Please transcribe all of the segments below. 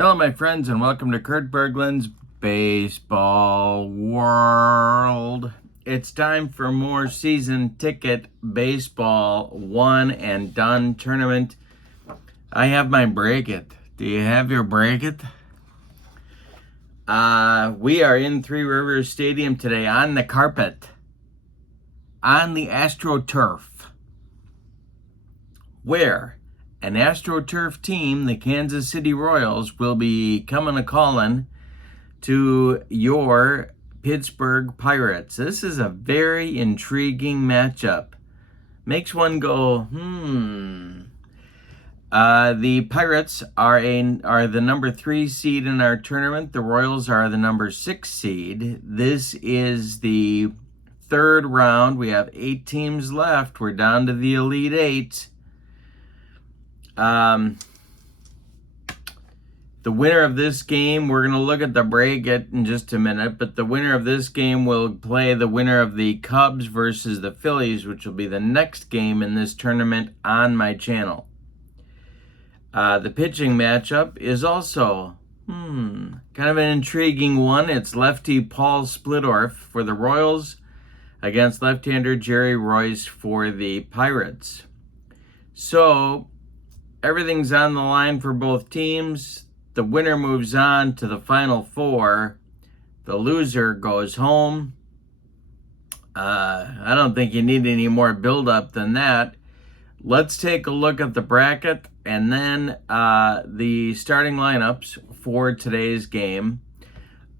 Hello, my friends, and welcome to Kurt Berglund's Baseball World. It's time for more season ticket baseball one and done tournament. I have my bracket. Do you have your bracket? We are in Three Rivers Stadium today on the carpet, on the AstroTurf, where an AstroTurf team, the Kansas City Royals, will be coming a-calling to your Pittsburgh Pirates. This is a very intriguing matchup. Makes one go, The Pirates are the number 3 seed in our tournament. The Royals are the number 6 seed. This is the third round. We have 8 teams left. We're down to the Elite 8. The winner of this game, we're going to look at the bracket in just a minute, but the winner of this game will play the winner of the Cubs versus the Phillies, which will be the next game in this tournament on my channel. The pitching matchup is also kind of an intriguing one. It's lefty Paul Splittorff for the Royals against left-hander Jerry Royce for the Pirates. So everything's on the line for both teams. The winner moves on to the Final Four. The loser goes home. I don't think you need any more build-up than that. Let's take a look at the bracket and then the starting lineups for today's game.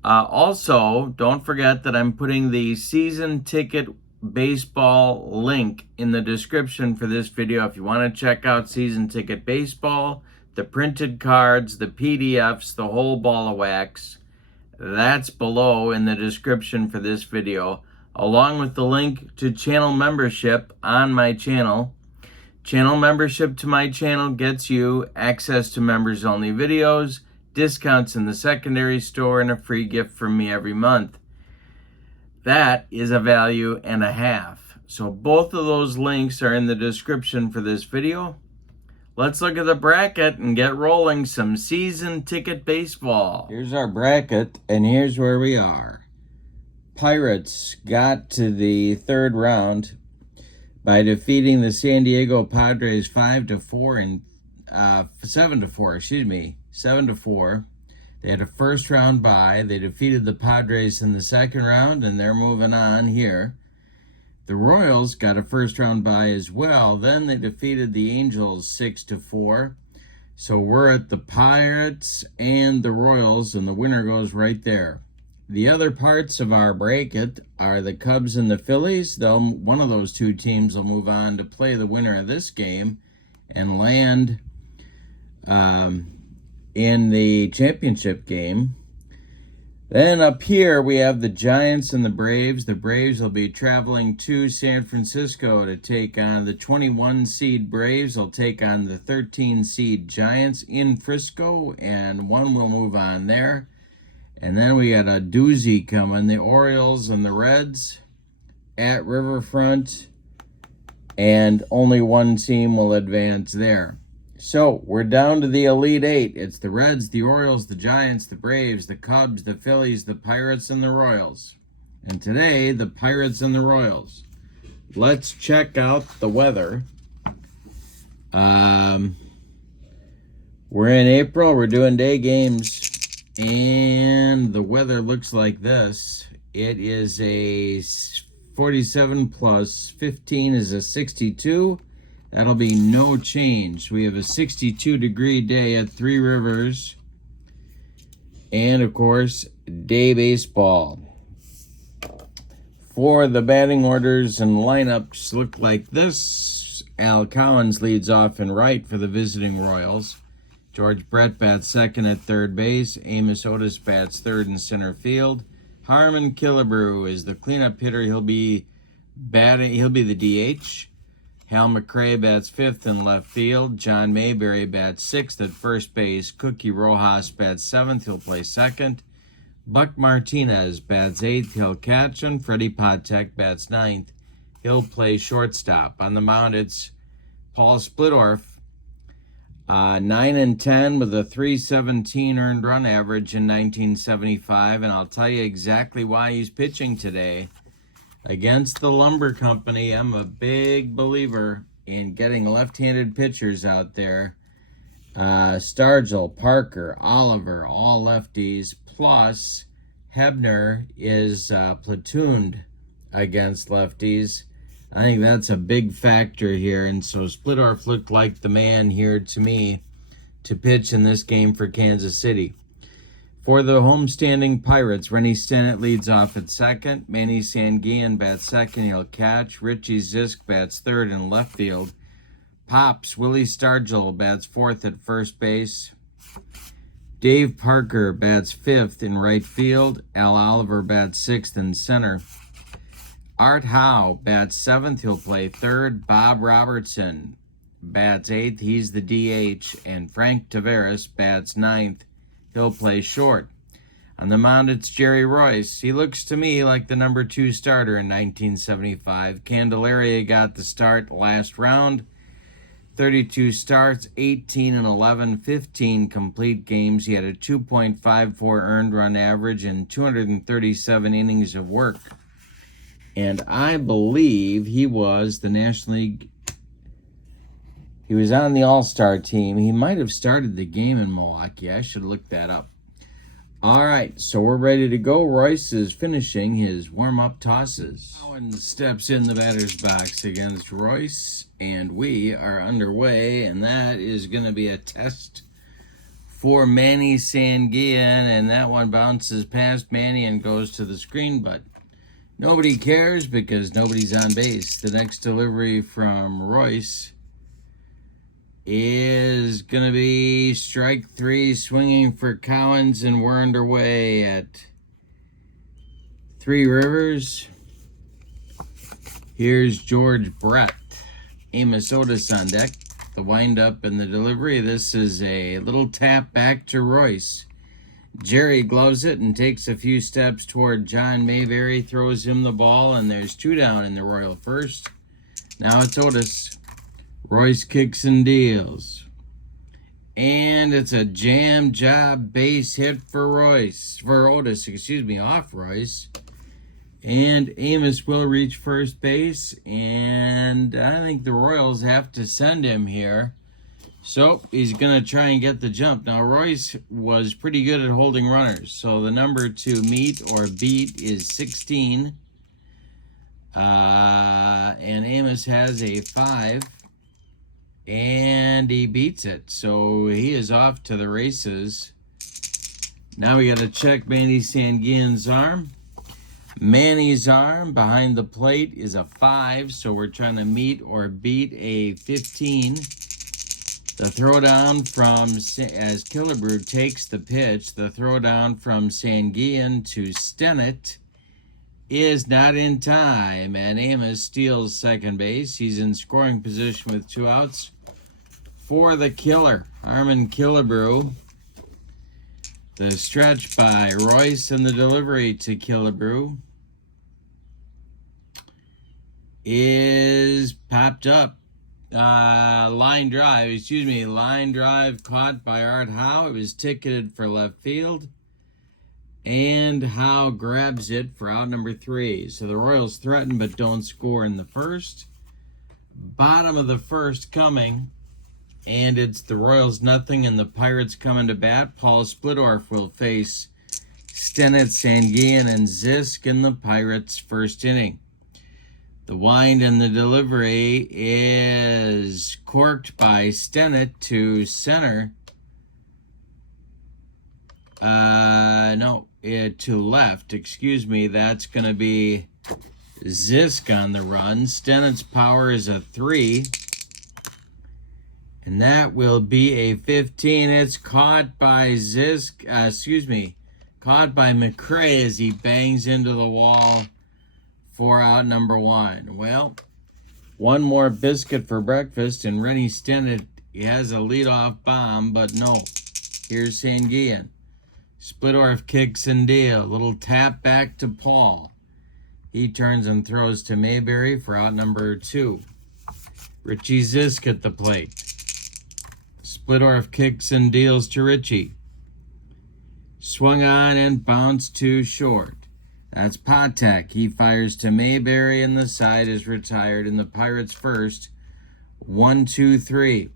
Also, don't forget that I'm putting the season ticket baseball link in the description for this video. If you want to check out season ticket baseball, the printed cards, the PDFs, the whole ball of wax, that's below in the description for this video, along with the link to channel membership on my channel. Channel membership to my channel gets you access to members only videos, discounts in the secondary store, and a free gift from me every month. That is a value and a half. So both of those links are in the description for this video. Let's look at the bracket and get rolling some season ticket baseball. Here's our bracket, and here's where we are. Pirates got to the third round by defeating the San Diego Padres 7-4. 7-4. They had a first round bye. They defeated the Padres in the second round, and they're moving on here. The Royals got a first round bye as well. Then they defeated the Angels 6-4. So we're at the Pirates and the Royals, and the winner goes right there. The other parts of our bracket are the Cubs and the Phillies. One of those two teams will move on to play the winner of this game and land in the championship game. Then up here we have the Giants and the Braves. The Braves will be traveling to San Francisco to take on the 21 seed Braves. Will take on the 13 seed Giants in Frisco, and one will move on there. And then we got a doozy coming, the Orioles and the Reds at Riverfront, and only one team will advance there. So we're down to the Elite 8. It's the Reds, the Orioles, the Giants, the Braves, the Cubs, the Phillies, the Pirates, and the Royals. And today, the Pirates and the Royals. Let's check out the weather. We're in April. We're doing day games. And the weather looks like this. It is a 47 plus 15 is a 62. That'll be no change. We have a 62-degree day at Three Rivers. And, of course, day baseball. For the batting orders and lineups look like this. Al Collins leads off in right for the visiting Royals. George Brett bats second at third base. Amos Otis bats third in center field. Harmon Killebrew is the cleanup hitter. He'll be the DH. Hal McRae bats fifth in left field. John Mayberry bats sixth at first base. Cookie Rojas bats seventh. He'll play second. Buck Martinez bats eighth. He'll catch. And Freddie Patek bats ninth. He'll play shortstop. On the mound, it's Paul Splittorff. 9 and 10 with a 317 earned run average in 1975, and I'll tell you exactly why he's pitching today. Against the Lumber Company, I'm a big believer in getting left-handed pitchers out there. Stargell, Parker, Oliver, all lefties, plus Hebner is platooned against lefties. I think that's a big factor here, and so Splittorff looked like the man here to me to pitch in this game for Kansas City. For the homestanding Pirates, Rennie Stennett leads off at second. Manny Sanguillen bats second, he'll catch. Richie Zisk bats third in left field. Pops, Willie Stargell bats fourth at first base. Dave Parker bats fifth in right field. Al Oliver bats sixth in center. Art Howe bats seventh, he'll play third. Bob Robertson bats eighth, he's the DH. And Frank Taveras bats ninth, he'll play short. On the mound, it's Jerry Royce. He looks to me like the number 2 starter in 1975. Candelaria got the start last round. 32 starts, 18 and 11, 15 complete games. He had a 2.54 earned run average and 237 innings of work. And I believe he was the National League. He was on the All-Star team. He might have started the game in Milwaukee. I should look that up. All right, so we're ready to go. Royce is finishing his warm-up tosses. Cowan steps in the batter's box against Royce, and we are underway, and that is going to be a test for Manny Sanguillen, and that one bounces past Manny and goes to the screen, but nobody cares because nobody's on base. The next delivery from Royce is going to be strike 3, swinging for Cowens, and we're underway at Three Rivers. Here's George Brett. Amos Otis on deck. The windup and the delivery. This is a little tap back to Royce. Jerry gloves it and takes a few steps toward John Mayberry, throws him the ball, and there's 2 down in the Royal first. Now it's Otis. Royce kicks and deals. And it's a jam job base hit for Otis, off Royce. And Amos will reach first base, and I think the Royals have to send him here. So he's going to try and get the jump. Now, Royce was pretty good at holding runners, so the number to meet or beat is 16. And Amos has a 5. And he beats it. So he is off to the races. Now we got to check Manny Sanguillen's arm. Manny's arm behind the plate is a 5. So we're trying to meet or beat a 15. The throwdown from, as Killebrew takes the pitch, the throwdown from Sanguillen to Stennett is not in time, and Amos steals second base. He's in scoring position with 2 outs for the killer, Harmon Killebrew. The stretch by Royce and the delivery to Killebrew is popped up. Line drive caught by Art Howe. It was ticketed for left field. And Howe grabs it for out number 3. So the Royals threaten but don't score in the first. Bottom of the first coming. And it's the Royals nothing and the Pirates coming to bat. Paul Splittorff will face Stennett, Sanguillen, and Zisk in the Pirates' first inning. The wind and the delivery is corked by Stennett to center. To left, that's going to be Zisk on the run. Stennett's power is a 3. And that will be a 15. It's caught by caught by McRae as he bangs into the wall for out number 1. Well, one more biscuit for breakfast, and Rennie Stennett, he has a leadoff bomb, but no. Here's Sanguillen. Splittorff kicks and deal. Little tap back to Paul. He turns and throws to Mayberry for out number 2. Richie Zisk at the plate. Splittorff kicks and deals to Richie. Swung on and bounced too short. That's Patek. He fires to Mayberry, and the side is retired in the Pirates first. 1-2-3.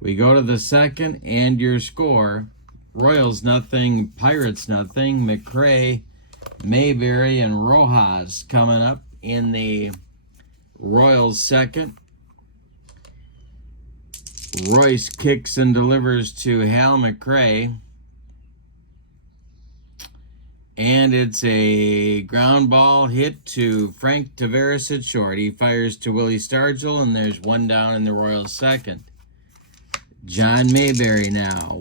We go to the second, and your score: Royals nothing, Pirates nothing. McRae, Mayberry, and Rojas coming up in the Royals second. Royce kicks and delivers to Hal McRae. And it's a ground ball hit to Frank Tavares at short. He fires to Willie Stargell, and there's one down in the Royals second. John Mayberry now.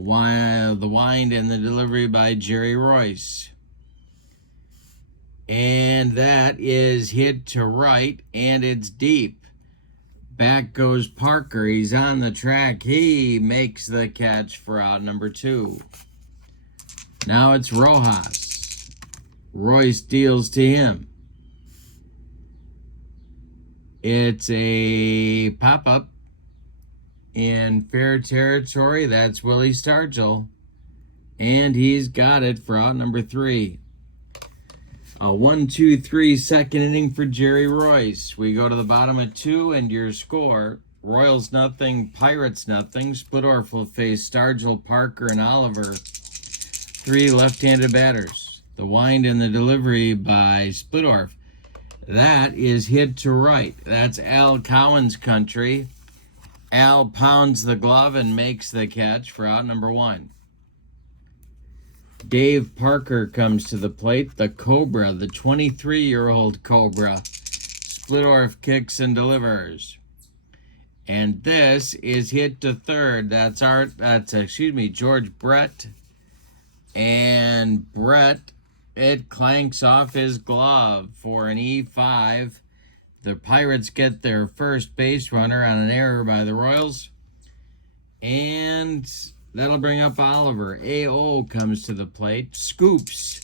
The wind and the delivery by Jerry Royce. And that is hit to right, and it's deep. Back goes Parker. He's on the track. He makes the catch for out number 2. Now it's Rojas. Royce deals to him. It's a pop-up in fair territory. That's Willie Stargell. And he's got it for out number 3. A 1-2-3 second inning for Jerry Royce. We go to the bottom of 2, and your score: Royals nothing, Pirates nothing. Splittorff will face Stargell, Parker, and Oliver. 3 left-handed batters. The wind and the delivery by Splittorff. That is hit to right. That's Al Cowan's country. Al pounds the glove and makes the catch for out number 1. Dave Parker comes to the plate. The Cobra, the 23-year-old Cobra. Splittorff kicks and delivers. And this is hit to third. That's George Brett. And Brett, it clanks off his glove for an E5. The Pirates get their first base runner on an error by the Royals. And that'll bring up Oliver. A.O. comes to the plate. Scoops.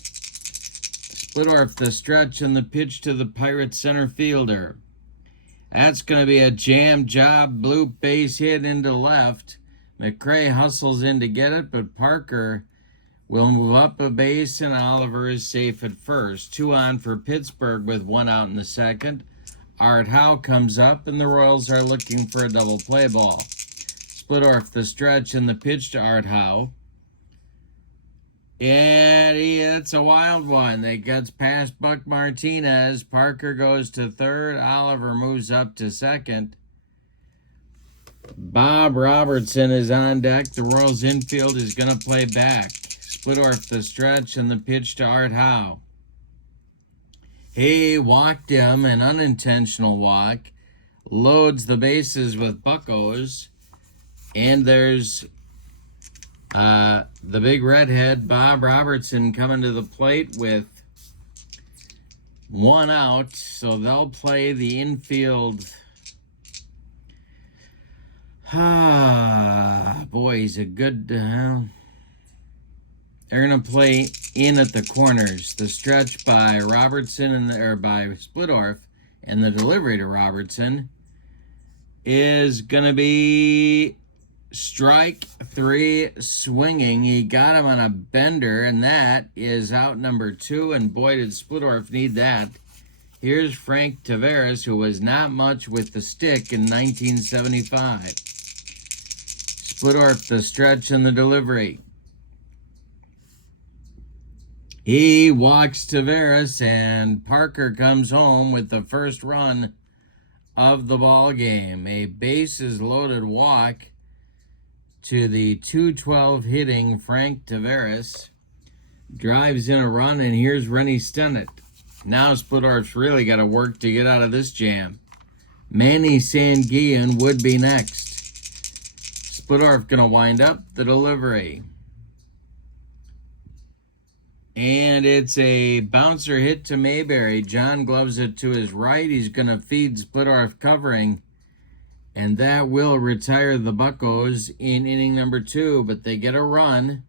Splittorff the stretch and the pitch to the Pirates center fielder. That's going to be a jam job bloop base hit into left. McRae hustles in to get it, but Parker will move up a base, and Oliver is safe at first. 2 on for Pittsburgh with 1 out in the second. Art Howe comes up, and the Royals are looking for a double play ball. Splittorff the stretch and the pitch to Art Howe. And it's a wild one that gets past Buck Martinez. Parker goes to third. Oliver moves up to second. Bob Robertson is on deck. The Royals infield is going to play back. Splittorff the stretch and the pitch to Art Howe. He walked him, an unintentional walk. Loads the bases with buckos. And there's the big redhead, Bob Robertson, coming to the plate with 1 out. So they'll play the infield. Boy, he's a good... They're going to play in at the corners. The stretch by Robertson by Splittorff, and the delivery to Robertson is going to be strike 3 swinging. He got him on a bender, and that is out number 2, and boy, did Splittorff need that. Here's Frank Tavares, who was not much with the stick in 1975. Splittorff the stretch and the delivery. He walks Tavares, and Parker comes home with the first run of the ball game. A bases-loaded walk to the .212 hitting Frank Tavares. Drives in a run, and here's Rennie Stennett. Now Splittorff's really got to work to get out of this jam. Manny Sanguillen would be next. Splittorff going to wind up the delivery. And it's a bouncer hit to Mayberry. John gloves it to his right. He's going to feed Splittorff covering. And that will retire the Buccos in inning number 2. But they get a run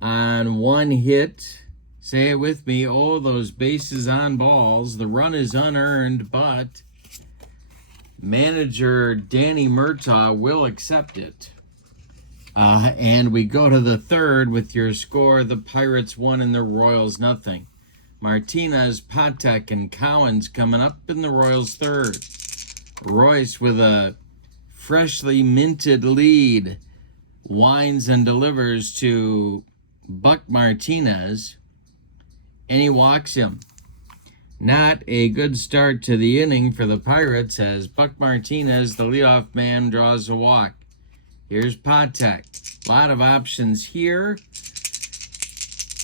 on 1 hit. Say it with me. Oh, those bases on balls. The run is unearned, but Manager Danny Murtaugh will accept it. And we go to the third with your score. The Pirates 1 and the Royals nothing. Martinez, Patek, and Cowens coming up in the Royals third. Royce with a freshly minted lead winds and delivers to Buck Martinez, and he walks him. Not a good start to the inning for the Pirates as Buck Martinez, the leadoff man, draws a walk. Here's Patek. A lot of options here.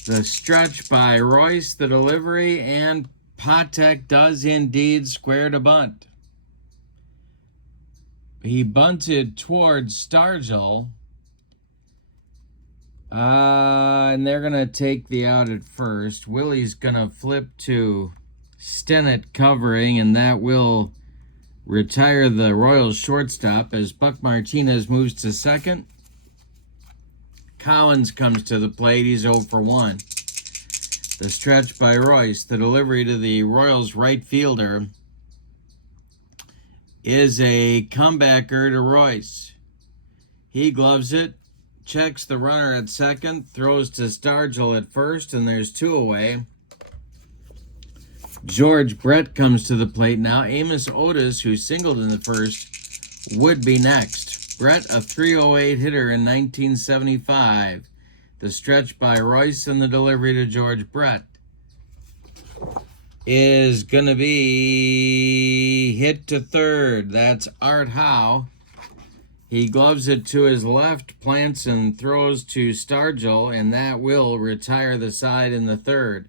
The stretch by Royce, the delivery, and Patek does indeed square to bunt. He bunted towards Stargell. And they're going to take the out at first. Willie's going to flip to Stennett covering, and that will retire the Royals shortstop as Buck Martinez moves to second. Cowens comes to the plate. He's 0 for 1. The stretch by Royce, the delivery to the Royals right fielder, is a comebacker to Royce. He gloves it, checks the runner at second, throws to Stargell at first, and there's 2 away. George Brett comes to the plate now. Amos Otis, who singled in the first, would be next. Brett, a .308 hitter in 1975. The stretch by Royce and the delivery to George Brett is going to be hit to third. That's Art Howe. He gloves it to his left, plants and throws to Stargell, and that will retire the side in the third.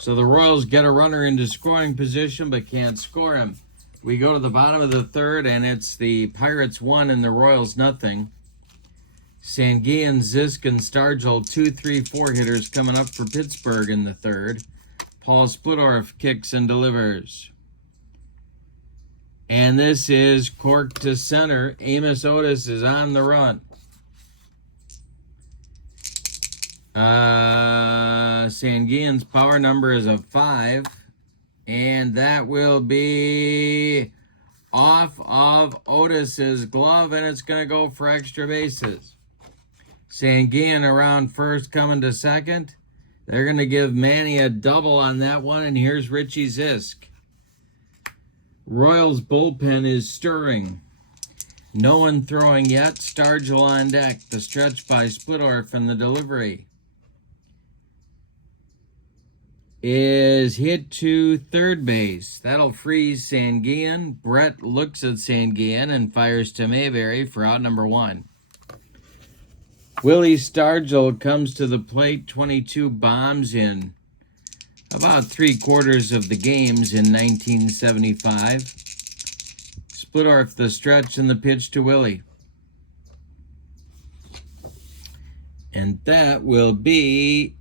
So the Royals get a runner into scoring position but can't score him. We go to the bottom of the third, and it's the Pirates 1 and the Royals nothing. Sanguillen, Zisk, and Stargell, 2, 3, 4 hitters coming up for Pittsburgh in the third. Paul Splittorff kicks and delivers. And this is corked to center. Amos Otis is on the run. Sanguillen's power number is a 5. And that will be off of Otis's glove, and it's going to go for extra bases. Sanguillen around first, coming to second. They're going to give Manny a double on that one, and here's Richie Zisk. Royals bullpen is stirring. No one throwing yet. Stargell on deck. The stretch by Splittorff and the delivery is hit to third base. That'll freeze Sanguillen. Brett looks at Sanguillen and fires to Mayberry for out number 1. Willie Stargell comes to the plate. 22 bombs in about 3/4 of the games in 1975. Splittorff the stretch and the pitch to Willie. And that will be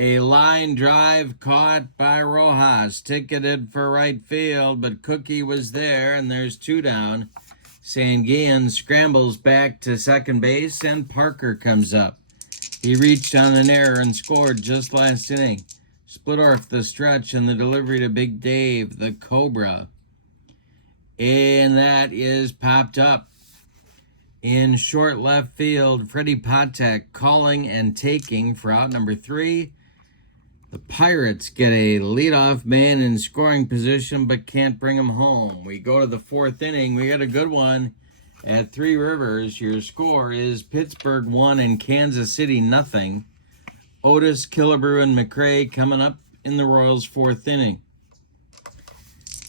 a line drive caught by Rojas. Ticketed for right field, but Cookie was there, and there's 2 down. Sanguillen scrambles back to second base, and Parker comes up. He reached on an error and scored just last inning. Splittorff the stretch and the delivery to Big Dave, the Cobra. And that is popped up. In short left field, Freddie Patek calling and taking for out number 3. The Pirates get a leadoff man in scoring position but can't bring him home. We go to the 4th inning. We got a good one at Three Rivers. Your score is Pittsburgh 1 and Kansas City nothing. Otis, Killebrew, and McRae coming up in the Royals' 4th inning.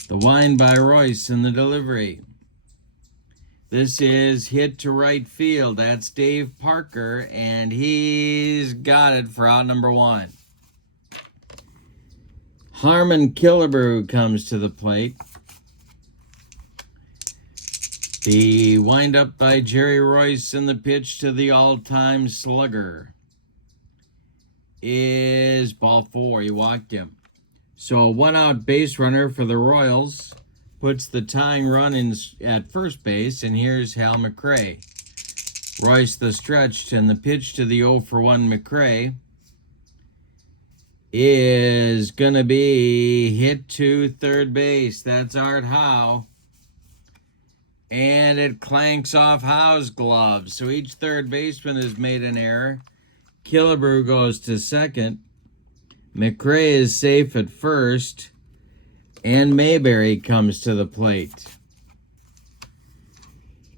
The wind by Royce and the delivery. This is hit to right field. That's Dave Parker, and he's got it for out number 1. Harmon Killebrew comes to the plate. The windup by Jerry Royce and the pitch to the all-time slugger is ball 4. He walked him. So a 1-out base runner for the Royals puts the tying run in at first base, and here's Hal McRae. Royce the stretched and the pitch to the 0 for 1 McRae is going to be hit to third base. That's Art Howe. And it clanks off Howe's glove. So each third baseman has made an error. Killebrew goes to second. McRae is safe at first. And Mayberry comes to the plate.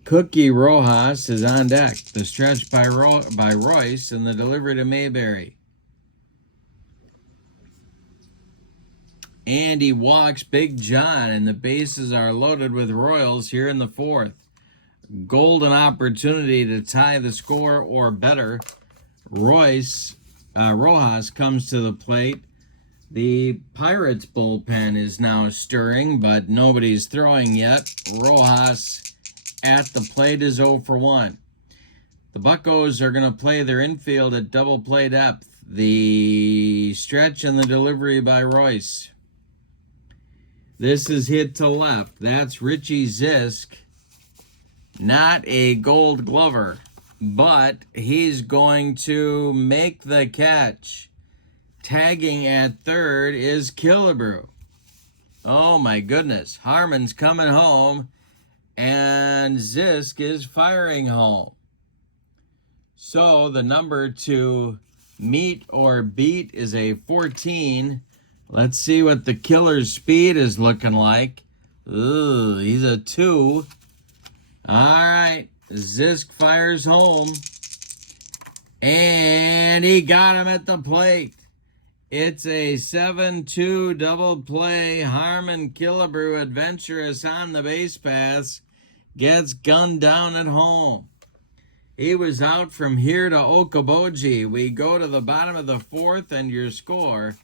Cookie Rojas is on deck. The stretch by Royce and the delivery to Mayberry. And he walks Big John, and the bases are loaded with Royals here in the fourth. Golden opportunity to tie the score or better. Rojas comes to the plate. The Pirates bullpen is now stirring, but nobody's throwing yet. Rojas at the plate is 0 for 1. The Buccos are going to play their infield at double play depth. The stretch and the delivery by Royce. This is hit to left. That's Richie Zisk. Not a Gold Glover, but he's going to make the catch. Tagging at third is Killebrew. Oh my goodness. Harmon's coming home, and Zisk is firing home. So the number to meet or beat is a 14. Let's see what the killer's speed is looking like. Ooh, he's a 2. All right, Zisk fires home. And he got him at the plate. It's a 7-2 double play. Harmon Killebrew, adventurous on the base pass, gets gunned down at home. He was out from here to Okoboji. We go to the bottom of the fourth, and your score: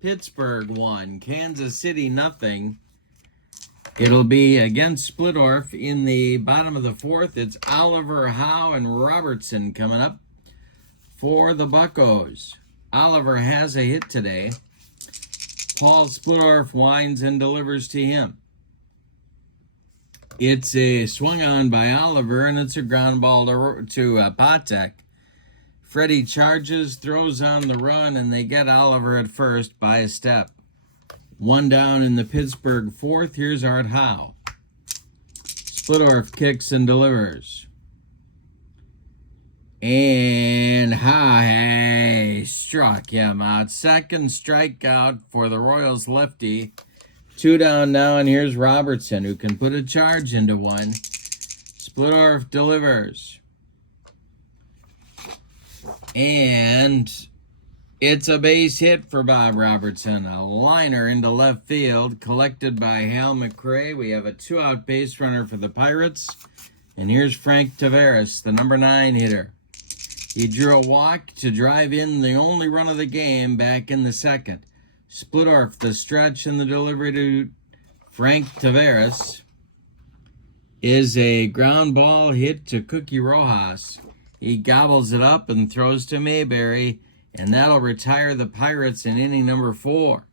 Pittsburgh 1, Kansas City 0. It'll be against Splittorff in the bottom of the fourth. It's Oliver, Howe, and Robertson coming up for the Buccos. Oliver has a hit today. Paul Splittorff winds and delivers to him. It's a swung on by Oliver, and it's a ground ball to Patek. Freddie charges, throws on the run, and they get Oliver at first by a step. 1 down in the Pittsburgh fourth. Here's Art Howe. Splittorff kicks and delivers. And Howe struck him out. Second strikeout for the Royals lefty. 2 down now, and here's Robertson, who can put a charge into one. Splittorff delivers. And it's a base hit for Bob Robertson. A liner into left field, collected by Hal McRae. We have a 2-out base runner for the Pirates. And here's Frank Taveras, the number 9 hitter. He drew a walk to drive in the only run of the game back in the second. Splittorff, the stretch and the delivery to Frank Taveras is a ground ball hit to Cookie Rojas. He gobbles it up and throws to Mayberry, and that'll retire the Pirates in inning number 4.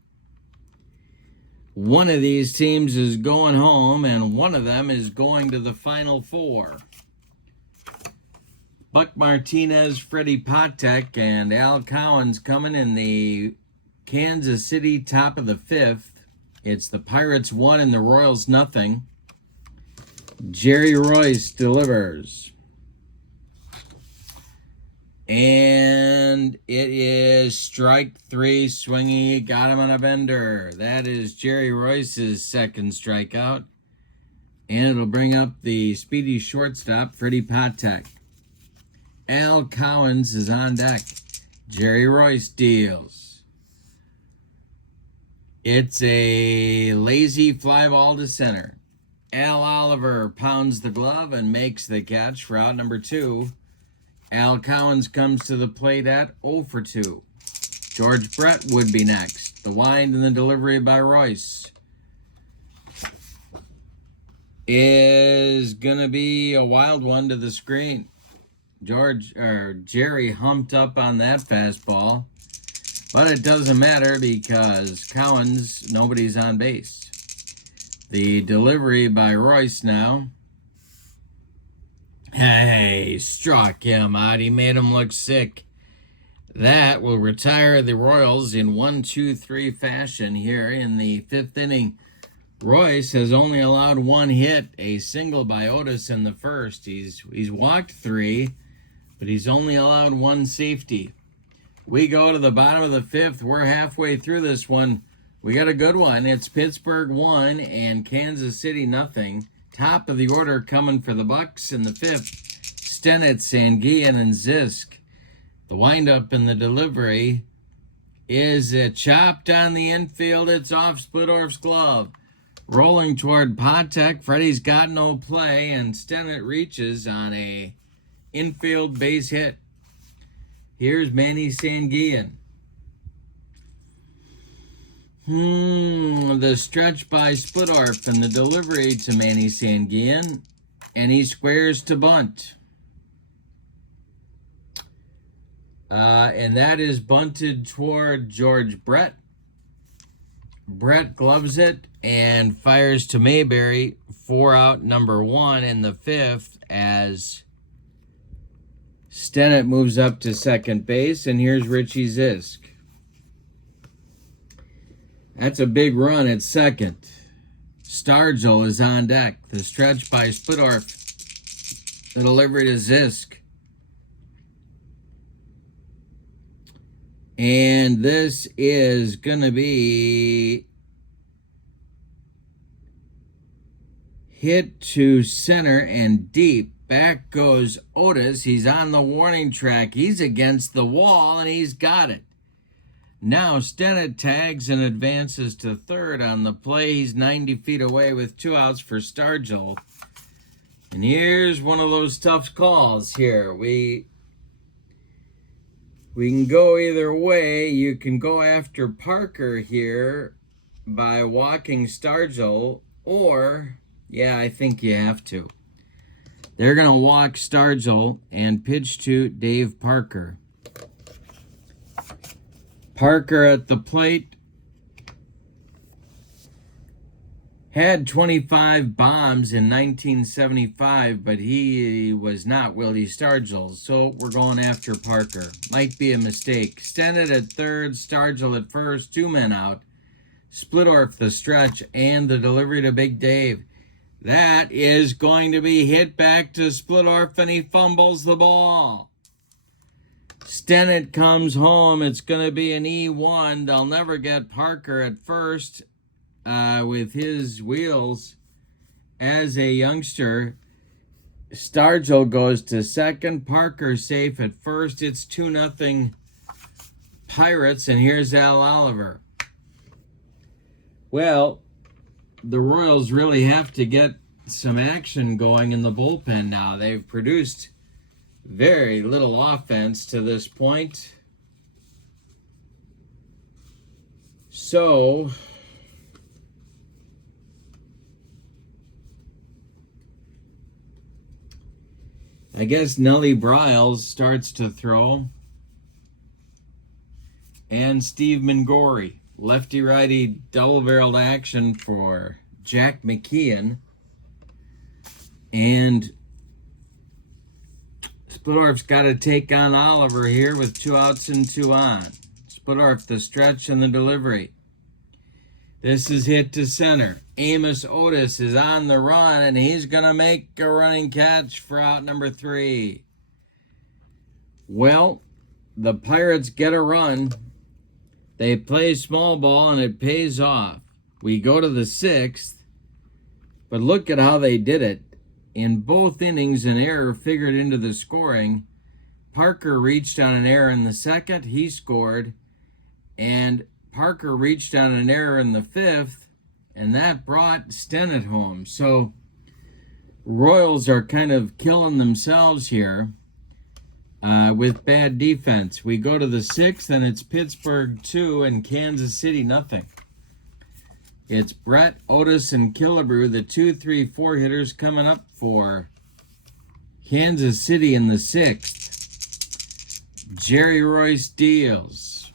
One of these teams is going home, and one of them is going to the Final Four. Buck Martinez, Freddie Patek, and Al Cowan's coming in the Kansas City top of the 5th. It's the Pirates 1 and the Royals 0. Jerry Royce delivers. And it is strike 3 swinging. Got him on a bender. That is Jerry Royce's second strikeout. And it'll bring up the speedy shortstop, Freddie Patek. Al Cowens is on deck. Jerry Royce deals. It's a lazy fly ball to center. Al Oliver pounds the glove and makes the catch for out number 2. Al Cowens comes to the plate at 0 for 2. George Brett would be next. The wind and the delivery by Royce is going to be a wild one to the screen. Jerry humped up on that fastball, but it doesn't matter because Cowens, nobody's on base. The delivery by Royce now. Hey, struck him out. He made him look sick. That will retire the Royals in 1-2-3 fashion here in the 5th inning. Royce has only allowed one hit, a single by Otis in the first. He's walked 3, but he's only allowed one safety. We go to the bottom of the 5th. We're halfway through this one. We got a good one. It's Pittsburgh 1 and Kansas City nothing. Top of the order coming for the Bucks in the 5th. Stennett, Sanguillen, and Zisk. The windup in the delivery is chopped on the infield. It's off Splittorff's glove. Rolling toward Patek. Freddie's got no play, and Stennett reaches on a infield base hit. Here's Manny Sanguillen. The stretch by Splittorff and the delivery to Manny Sanguillen, and he squares to bunt. And that is bunted toward George Brett. Brett gloves it and fires to Mayberry for out number 1 in the 5th as Stennett moves up to second base, and here's Richie Zisk. That's a big run at second. Stargell is on deck. The stretch by Splittorff. The delivery to Zisk. And this is going to be hit to center and deep. Back goes Otis. He's on the warning track. He's against the wall, and he's got it. Now Stennett tags and advances to third on the play. He's 90 feet away with 2 outs for Stargell. And here's one of those tough calls here. We can go either way. You can go after Parker here by walking Stargell, or, yeah, I think you have to. They're going to walk Stargell and pitch to Dave Parker. Parker at the plate had 25 bombs in 1975, but he was not Willie Stargell, so we're going after Parker. Might be a mistake. Stennett at third, Stargell at first, 2 men out. Splittorff the stretch and the delivery to Big Dave. That is going to be hit back to Splittorff, and he fumbles the ball. Stennett comes home. It's going to be an E1. They'll never get Parker at first with his wheels as a youngster. Stargell goes to second. Parker safe at first. It's 2-0 Pirates, and here's Al Oliver. Well, the Royals really have to get some action going in the bullpen now. They've produced very little offense to this point. So I guess Nellie Briles starts to throw. And Steve Mingori. Lefty-righty double-barreled action for Jack McKeon. And Splittorff's got to take on Oliver here with 2 outs and 2 on. Splittorff the stretch and the delivery. This is hit to center. Amos Otis is on the run, and he's going to make a running catch for out number 3. Well, the Pirates get a run. They play small ball, and it pays off. We go to the 6th, but look at how they did it. In both innings, an error figured into the scoring. Parker reached on an error in the 2nd. He scored. And Parker reached on an error in the 5th, and that brought Stennett home. So Royals are kind of killing themselves here with bad defense. We go to the 6th, and it's Pittsburgh 2 and Kansas City nothing. It's Brett, Otis, and Killebrew, the 2, 3, 4 hitters coming up for Kansas City in the 6th. Jerry Royce deals.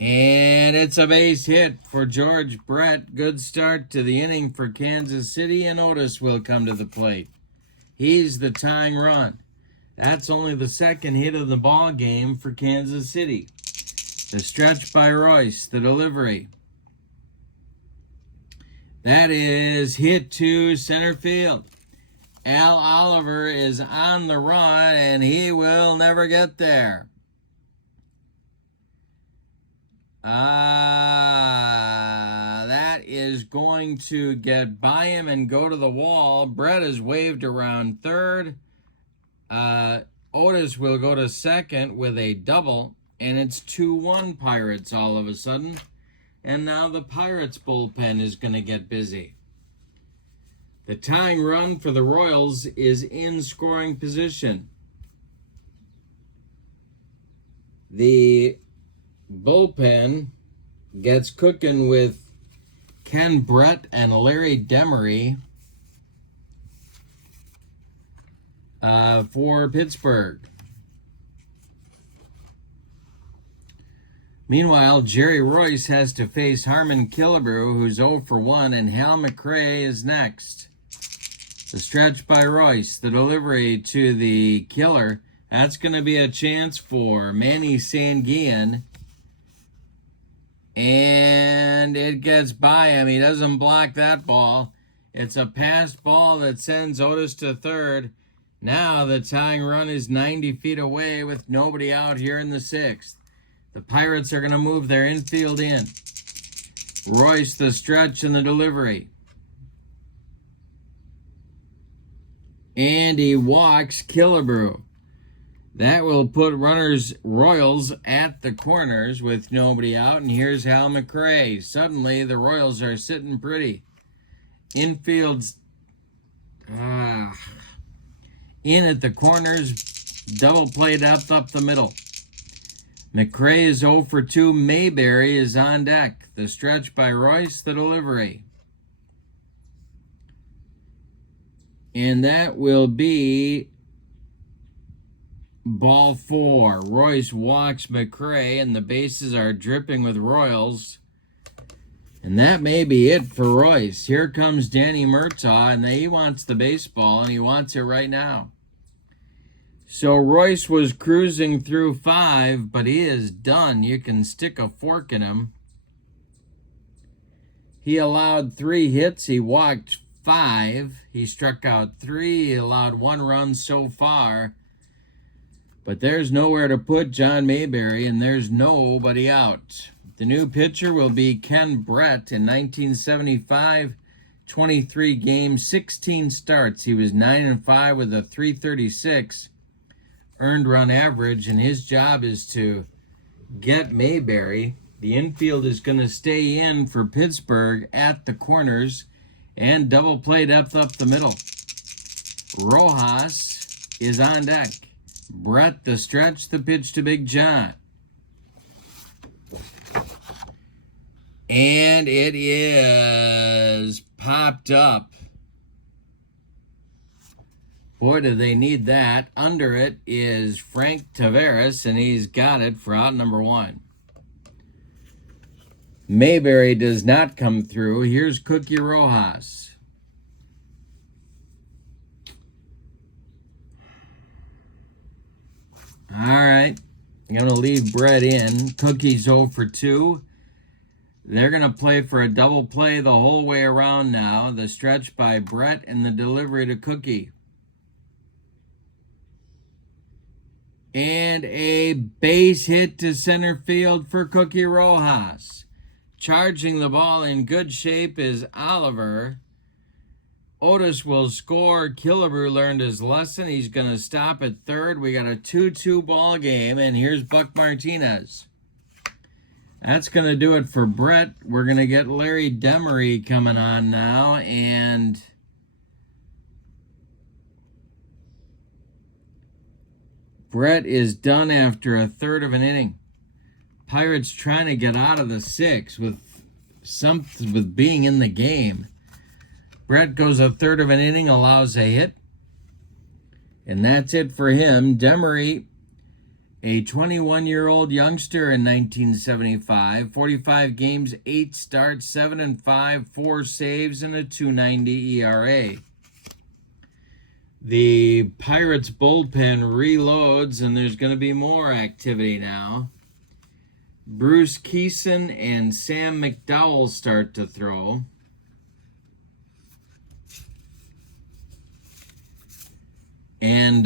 And it's a base hit for George Brett. Good start to the inning for Kansas City, and Otis will come to the plate. He's the tying run. That's only the second hit of the ball game for Kansas City. The stretch by Royce, the delivery. That is hit to center field. Al Oliver is on the run, and he will never get there. That is going to get by him and go to the wall. Brett is waved around third. Otis will go to second with a double, and it's 2-1 Pirates all of a sudden. And now the Pirates bullpen is going to get busy. The tying run for the Royals is in scoring position. The bullpen gets cooking with Ken Brett and Larry Demery for Pittsburgh. Meanwhile, Jerry Royce has to face Harmon Killebrew, who's 0 for 1, and Hal McRae is next. The stretch by Royce, the delivery to the killer. That's going to be a chance for Manny Sanguillen. And it gets by him. He doesn't block that ball. It's a passed ball that sends Otis to third. Now the tying run is 90 feet away with nobody out here in the sixth. The Pirates are going to move their infield in. Royce, the stretch and the delivery. And he walks Killebrew. That will put runners Royals at the corners with nobody out. And here's Hal McRae. Suddenly the Royals are sitting pretty. Infield's in at the corners. Double play depth up the middle. McRae is 0 for 2. Mayberry is on deck. The stretch by Royce, the delivery. And that will be ball 4. Royce walks McRae, and the bases are dripping with Royals. And that may be it for Royce. Here comes Danny Murtaugh, and he wants the baseball, and he wants it right now. So Royce was cruising through 5, but he is done. You can stick a fork in him. He allowed 3 hits. He walked 5. He struck out 3. He allowed 1 run so far. But there's nowhere to put John Mayberry, and there's nobody out. The new pitcher will be Ken Brett. In 1975, 23 games, 16 starts. He was 9-5 with a .336 earned run average, and his job is to get Mayberry. The infield is going to stay in for Pittsburgh at the corners and double play depth up the middle. Rojas is on deck. Brett, the stretch, the pitch to Big John. And it is popped up. Boy, do they need that. Under it is Frank Taveras, and he's got it for out number 1. Mayberry does not come through. Here's Cookie Rojas. All right. I'm going to leave Brett in. Cookie's 0 for 2. They're going to play for a double play the whole way around now. The stretch by Brett and the delivery to Cookie. And a base hit to center field for Cookie Rojas. Charging the ball in good shape is Oliver. Otis will score. Killebrew learned his lesson. He's going to stop at third. We got a 2-2 ball game, and here's Buck Martinez. That's going to do it for Brett. We're going to get Larry Demery coming on now, and Brett is done after a third of an inning. Pirates trying to get out of the 6th with being in the game. Brett goes a third of an inning, allows a hit. And that's it for him. Demery, a 21-year-old youngster in 1975, 45 games, 8 starts, 7-5, 4 saves, and a .290 ERA. The Pirates bullpen reloads, and there's going to be more activity now. Bruce Keeson and Sam McDowell start to throw. And,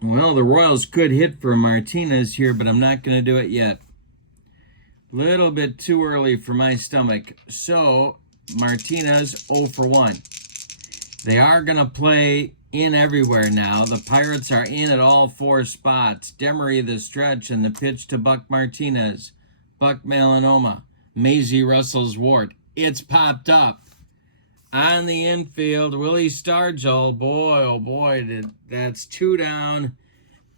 well, the Royals could hit for Martinez here, but I'm not going to do it yet. Little bit too early for my stomach. So, Martinez 0 for 1. They are going to play in everywhere now. The Pirates are in at all 4 spots. Demery the stretch and the pitch to Buck Martinez. Buck melanoma. Maisie Russell's wart. It's popped up. On the infield, Willie Stargell. Boy, oh boy, that's 2 down.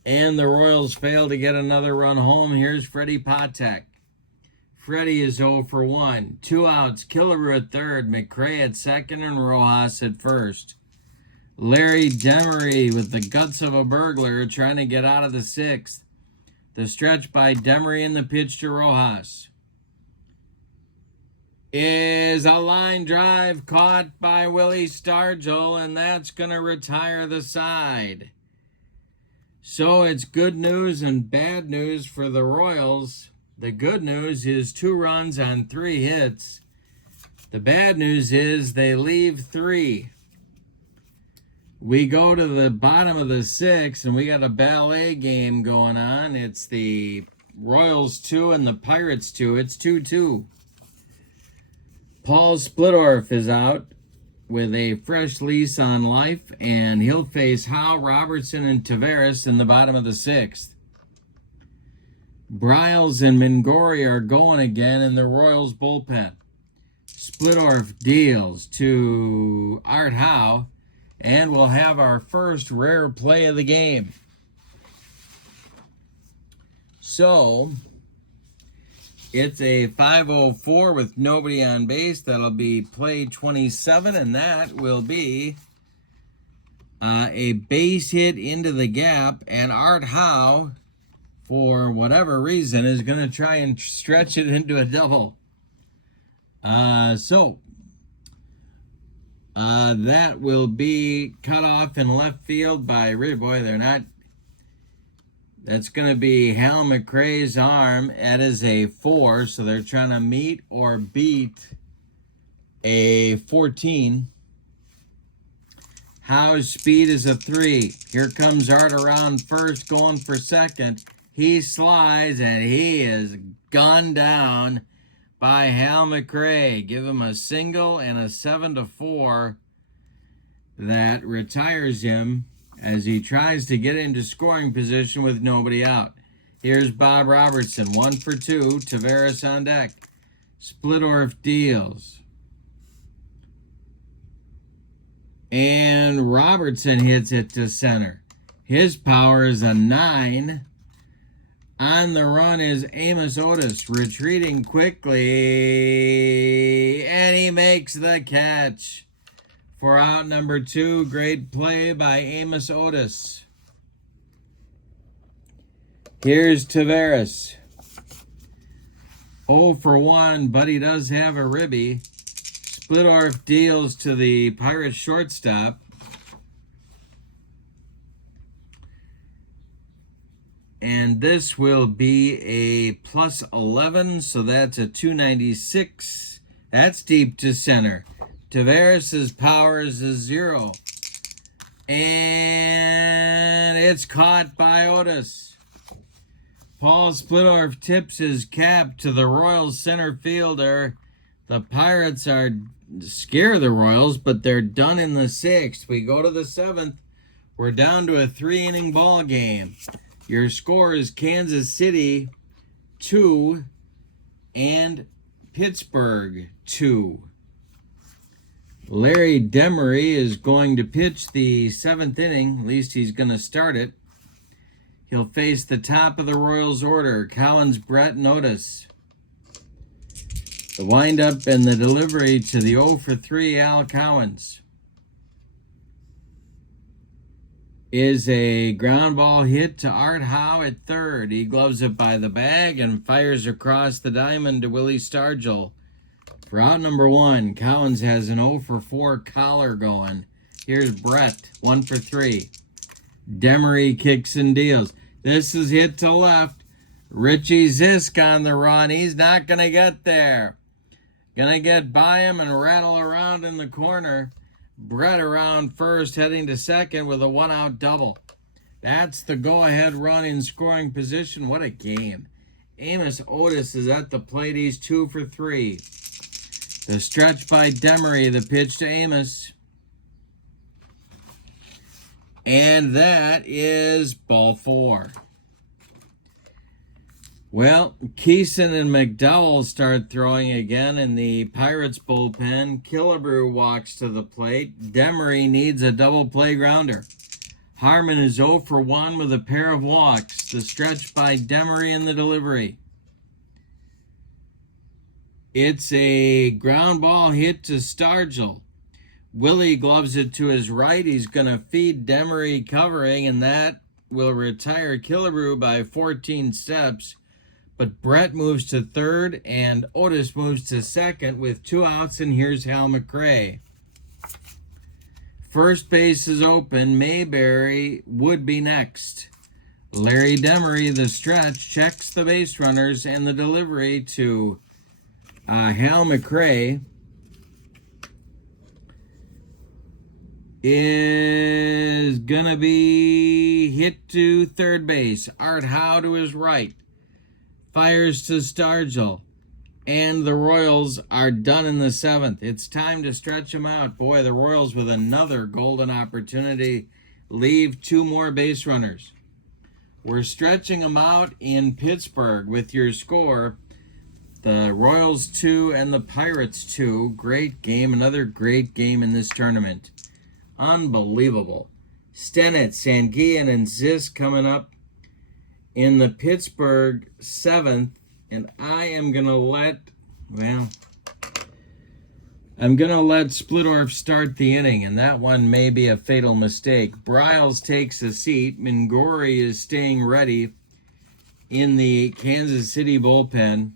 And the Royals fail to get another run home. Here's Freddie Patek. Freddie is 0 for 1. 2 outs. Killebrew at third. McRae at second and Rojas at first. Larry Demery with the guts of a burglar trying to get out of the 6th. The stretch by Demery and the pitch to Rojas is a line drive caught by Willie Stargell, and that's going to retire the side. So it's good news and bad news for the Royals. The good news is 2 runs on 3 hits. The bad news is they leave 3. We go to the bottom of the 6th, and we got a ballet game going on. It's the Royals 2 and the Pirates 2. It's 2-2. Paul Splittorff is out with a fresh lease on life, and he'll face Howe, Robertson, and Taveras in the bottom of the 6th. Bryles and Mingori are going again in the Royals bullpen. Splittorff deals to Art Howe, and we'll have our first rare play of the game. So, it's a 504 with nobody on base. That'll be play 27, and that will be a base hit into the gap, and Art Howe, for whatever reason, is going to try and stretch it into a double. That will be cut off in left field by, boy, they're not. That's going to be Hal McRae's arm. That is a 4, so they're trying to meet or beat a 14. Howe's speed is a 3. Here comes Art around first, going for second. He slides, and he is gunned down by Hal McRae. Give him a single and a 7-4 that retires him as he tries to get into scoring position with nobody out. Here's Bob Robertson, 1 for 2. Taveras on deck. Splittorff deals. And Robertson hits it to center. His power is a 9. On the run is Amos Otis, retreating quickly, and he makes the catch for out number 2. Great play by Amos Otis. Here's Taveras. 0 for 1, but he does have a ribby. Splittorff deals to the Pirates shortstop. And this will be a plus 11, so that's a 296. That's deep to center. Taveras' power is a 0. And it's caught by Otis. Paul Splittorff tips his cap to the Royals center fielder. The Pirates are scare the Royals, but they're done in the 6th. We go to the 7th. We're down to a 3-inning ball game. Your score is Kansas City 2 and Pittsburgh 2. Larry Demery is going to pitch the 7th inning. At least he's going to start it. He'll face the top of the Royals order, Collins, Brett, and Otis. The windup and the delivery to the 0 for 3 Al Collins is a ground ball hit to Art Howe at third. He gloves it by the bag and fires across the diamond to Willie Stargell. For out number 1, Collins has an 0 for 4 collar going. Here's Brett, 1 for 3. Demery kicks and deals. This is hit to left. Richie Zisk on the run. He's not going to get there. Going to get by him and rattle around in the corner. Brett around first, heading to second with a 1-out double. That's the go-ahead run in scoring position. What a game. Amos Otis is at the plate. He's 2 for 3. The stretch by Demery, the pitch to Amos. And that is ball 4. Well, Keeson and McDowell start throwing again in the Pirates bullpen. Killebrew walks to the plate. Demery needs a double play grounder. Harmon is 0 for 1 with a pair of walks. The stretch by Demery in the delivery. It's a ground ball hit to Stargell. Willie gloves it to his right. He's going to feed Demery covering, and that will retire Killebrew by 14 steps. But Brett moves to third, and Otis moves to second with 2 outs, and here's Hal McRae. First base is open. Mayberry would be next. Larry Demery, the stretch, checks the base runners, and the delivery to Hal McRae is going to be hit to third base. Art Howe to his right. Fires to Stargell. And the Royals are done in the 7th. It's time to stretch them out. Boy, the Royals with another golden opportunity leave 2 more base runners. We're stretching them out in Pittsburgh with your score. The Royals 2 and the Pirates 2. Great game. Another great game in this tournament. Unbelievable. Stennett, Sanguillen, and Zisk coming up in the Pittsburgh 7th. And I am going to let Splittorff start the inning, and that one may be a fatal mistake. Bryles takes a seat. Mingori is staying ready in the Kansas City bullpen,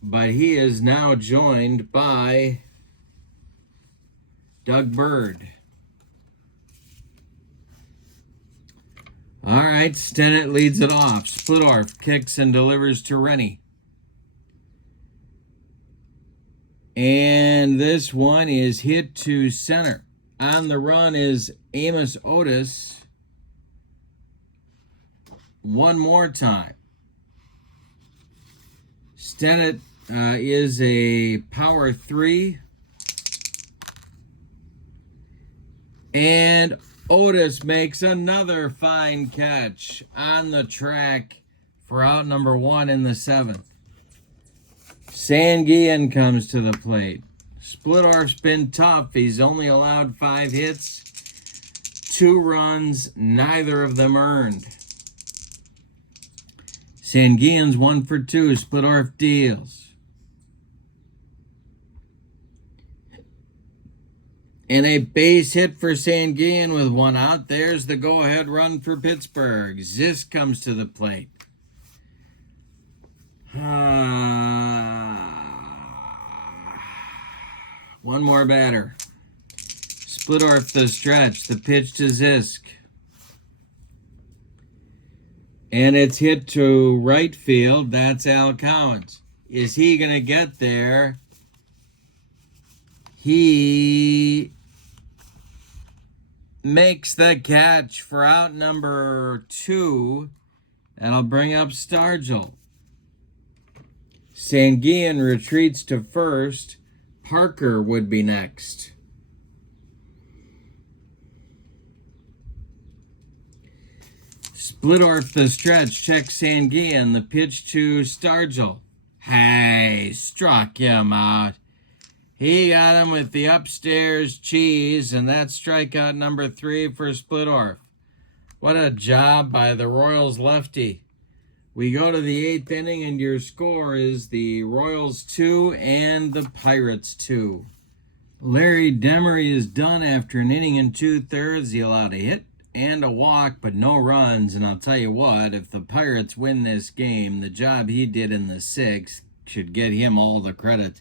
but he is now joined by Doug Bird. All right, Stennett leads it off. Splittorff kicks and delivers to Rennie. And this one is hit to center. On the run is Amos Otis. One more time. Stennett is a power 3. And Otis makes another fine catch on the track for out number 1 in the 7th. Sanguillen comes to the plate. Splittorff's been tough. He's only allowed 5 hits, 2 runs, neither of them earned. Sanguillen's 1 for 2. Splittorff deals. And a base hit for Sanguillen with 1 out. There's the go-ahead run for Pittsburgh. Zisk comes to the plate. One more batter. Splittorff the stretch. The pitch to Zisk. And it's hit to right field. That's Al Cowens. Is he going to get there? He makes the catch for out number 2. That'll bring up Stargell. Sanguillen retreats to first. Parker would be next. Splittorff the stretch, checks Sanguillen. The pitch to Stargell. Hey, struck him out. He got him with the upstairs cheese, and that's strikeout number 3 for Splittorff. What a job by the Royals lefty. We go to the 8th inning, and your score is the Royals 2 and the Pirates 2. Larry Demery is done after an inning and 2/3. He allowed a hit and a walk, but no runs. And I'll tell you what, if the Pirates win this game, the job he did in the 6th should get him all the credit.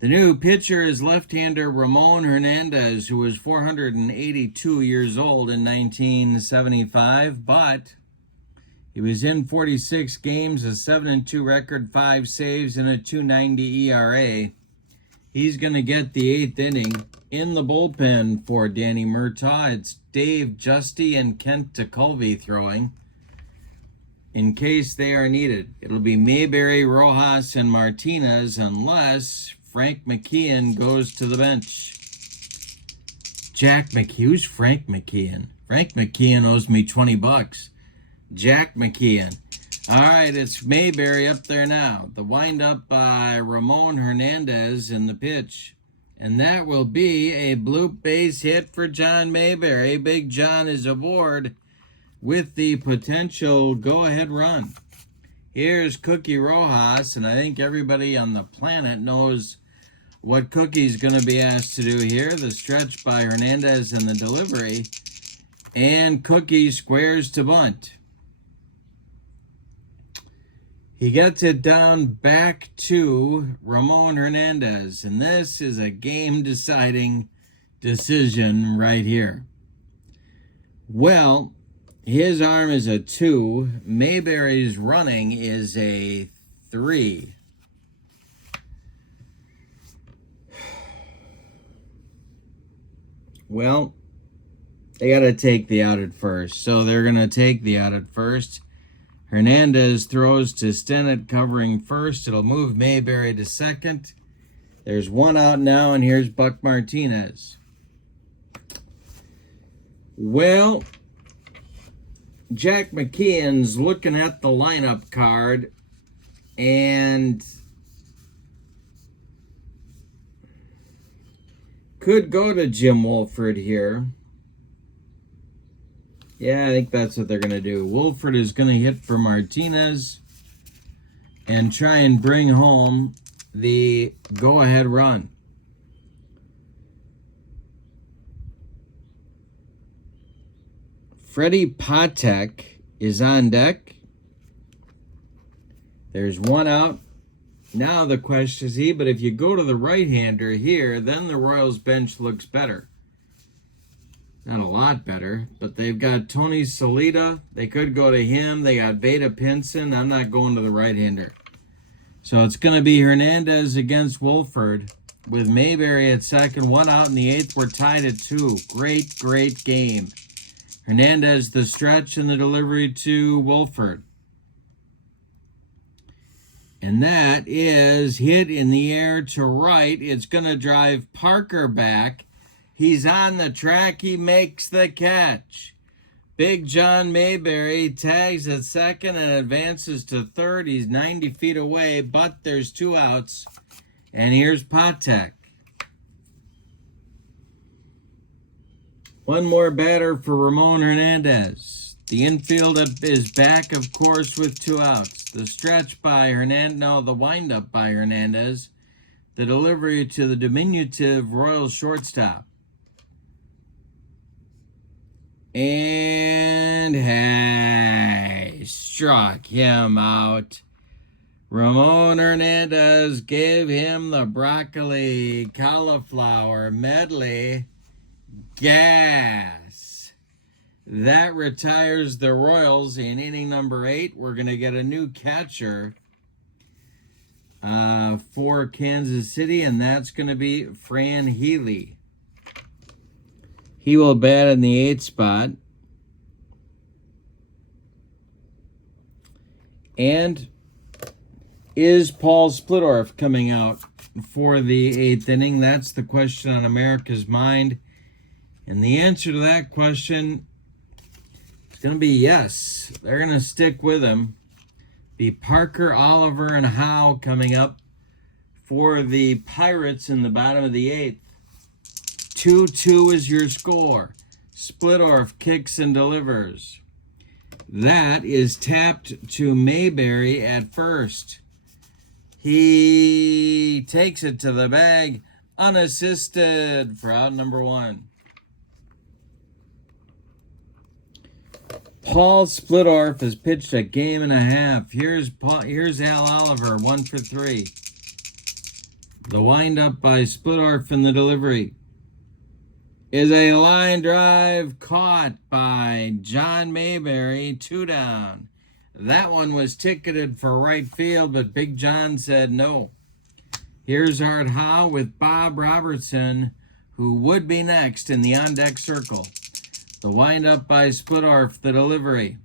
The new pitcher is left-hander Ramon Hernandez, who was 482 years old in 1975, but he was in 46 games, a 7-2 record, 5 saves, and a 2.90 ERA. He's going to get the 8th inning. In the bullpen for Danny Murtaugh, it's Dave Justy and Kent DeCulvey throwing, in case they are needed. It'll be Mayberry, Rojas, and Martinez, unless Frank McKeon goes to the bench. Jack McKeon. Who's Frank McKeon? Frank McKeon owes me $20. Jack McKeon. All right, it's Mayberry up there now. The windup by Ramon Hernandez in the pitch. And that will be a bloop base hit for John Mayberry. Big John is aboard with the potential go-ahead run. Here's Cookie Rojas, and I think everybody on the planet knows what Cookie's going to be asked to do here. The stretch by Hernandez and the delivery. And Cookie squares to bunt. He gets it down back to Ramon Hernandez, and this is a game-deciding decision right here. Well, his arm is a 2. Mayberry's running is a 3. Well, they got to take the out at first, so they're going to take the out at first. Hernandez throws to Stennett covering first. It'll move Mayberry to second. There's one out now, and here's Buck Martinez. Well, Jack McKeon's looking at the lineup card, and could go to Jim Wolford here. Yeah, I think that's what they're going to do. Wolford is going to hit for Martinez and try and bring home the go-ahead run. Freddie Patek is on deck. There's one out. Now the question is, but if you go to the right-hander here, then the Royals bench looks better. Not a lot better, but they've got Tony Solita. They could go to him. They got Veda Pinson. I'm not going to the right-hander. So it's going to be Hernandez against Wolford with Mayberry at second. One out in the 8th. We're tied at 2. Great, great game. Hernandez the stretch and the delivery to Wolford. And that is hit in the air to right. It's going to drive Parker back. He's on the track. He makes the catch. Big John Mayberry tags at second and advances to third. He's 90 feet away, but there's 2 outs. And here's Patek. One more batter for Ramon Hernandez. The infield is back, of course, with 2 outs. The stretch by Hernandez, no, the windup by Hernandez. The delivery to the diminutive Royals shortstop. And hey, struck him out. Ramon Hernandez gave him the broccoli cauliflower medley. Gas. That retires the Royals in inning number 8. We're going to get a new catcher for Kansas City, and that's going to be Fran Healy. He will bat in the 8th spot. And is Paul Splittorff coming out for the 8th inning? That's the question on America's mind. And the answer to that question is going to be yes. They're going to stick with him. Be Parker, Oliver, and Howe coming up for the Pirates in the bottom of the 8th. 2-2 is your score. Splittorff kicks and delivers. That is tapped to Mayberry at first. He takes it to the bag unassisted for out number 1. Paul Splittorff has pitched a game and a half. Here's Al Oliver, 1 for 3. The windup by Splittorff in the delivery is a line drive caught by John Mayberry, 2 down. That one was ticketed for right field, but Big John said no. Here's Art Howe with Bob Robertson, who would be next in the on-deck circle. The windup by Splittorff, the delivery.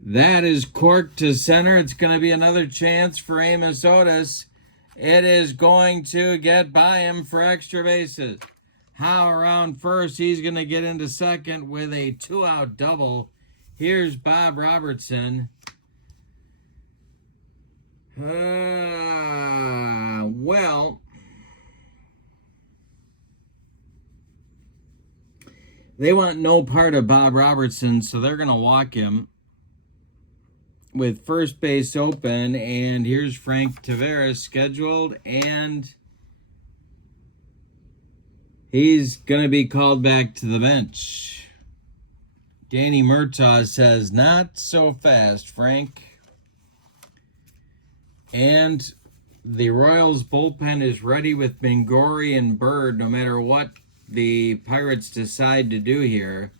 That is corked to center. It's going to be another chance for Amos Otis. It is going to get by him for extra bases. Howe around first. He's going to get into second with a 2-out double. Here's Bob Robertson. Well, they want no part of Bob Robertson, so they're going to walk him with first base open. And here's Frank Taveras scheduled, and he's going to be called back to the bench. Danny Murtaugh says, not so fast, Frank. And the Royals bullpen is ready with Mingori and Bird, no matter what the Pirates decide to do here.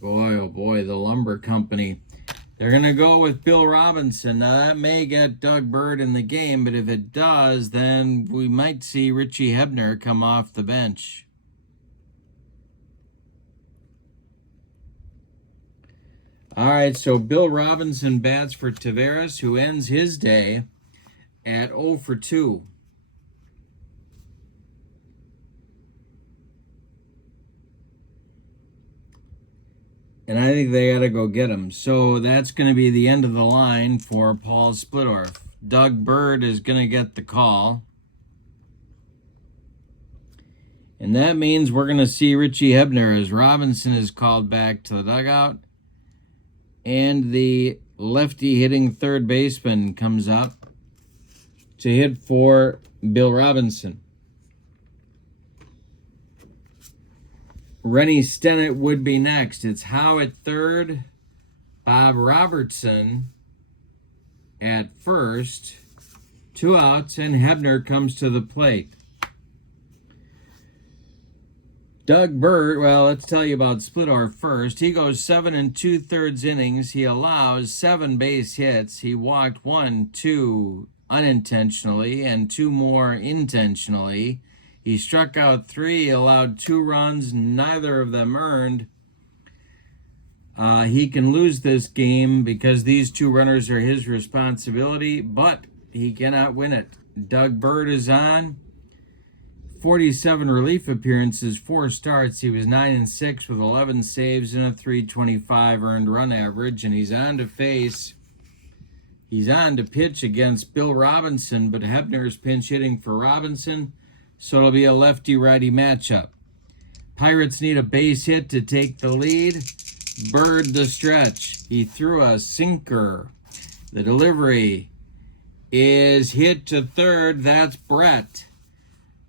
Boy, oh boy, the lumber company. They're going to go with Bill Robinson. Now, that may get Doug Bird in the game, but if it does, then we might see Richie Hebner come off the bench. All right, so Bill Robinson bats for Taveras, who ends his day at 0 for 2. And I think they got to go get him. So that's going to be the end of the line for Paul Splittorff. Doug Bird is going to get the call. And that means we're going to see Richie Hebner as Robinson is called back to the dugout. And the lefty hitting third baseman comes up to hit for Bill Robinson. Rennie Stennett would be next. It's Howe at third, Bob Robertson at first, 2 outs, and Hebner comes to the plate. Doug Bird, well, let's tell you about Splittorff first. He goes 7 2/3 innings. He allows 7 base hits. He walked 1, 2 unintentionally and 2 more intentionally. He struck out 3, allowed 2 runs, neither of them earned. He can lose this game because these 2 runners are his responsibility, but he cannot win it. Doug Bird is on. 47 relief appearances, 4 starts. He was 9-6 with 11 saves and a .325 earned run average, and he's on to pitch against Bill Robinson, but Hebner is pinch hitting for Robinson, so it'll be a lefty-righty matchup. Pirates need a base hit to take the lead. Bird the stretch. He threw a sinker. The delivery is hit to third. That's Brett.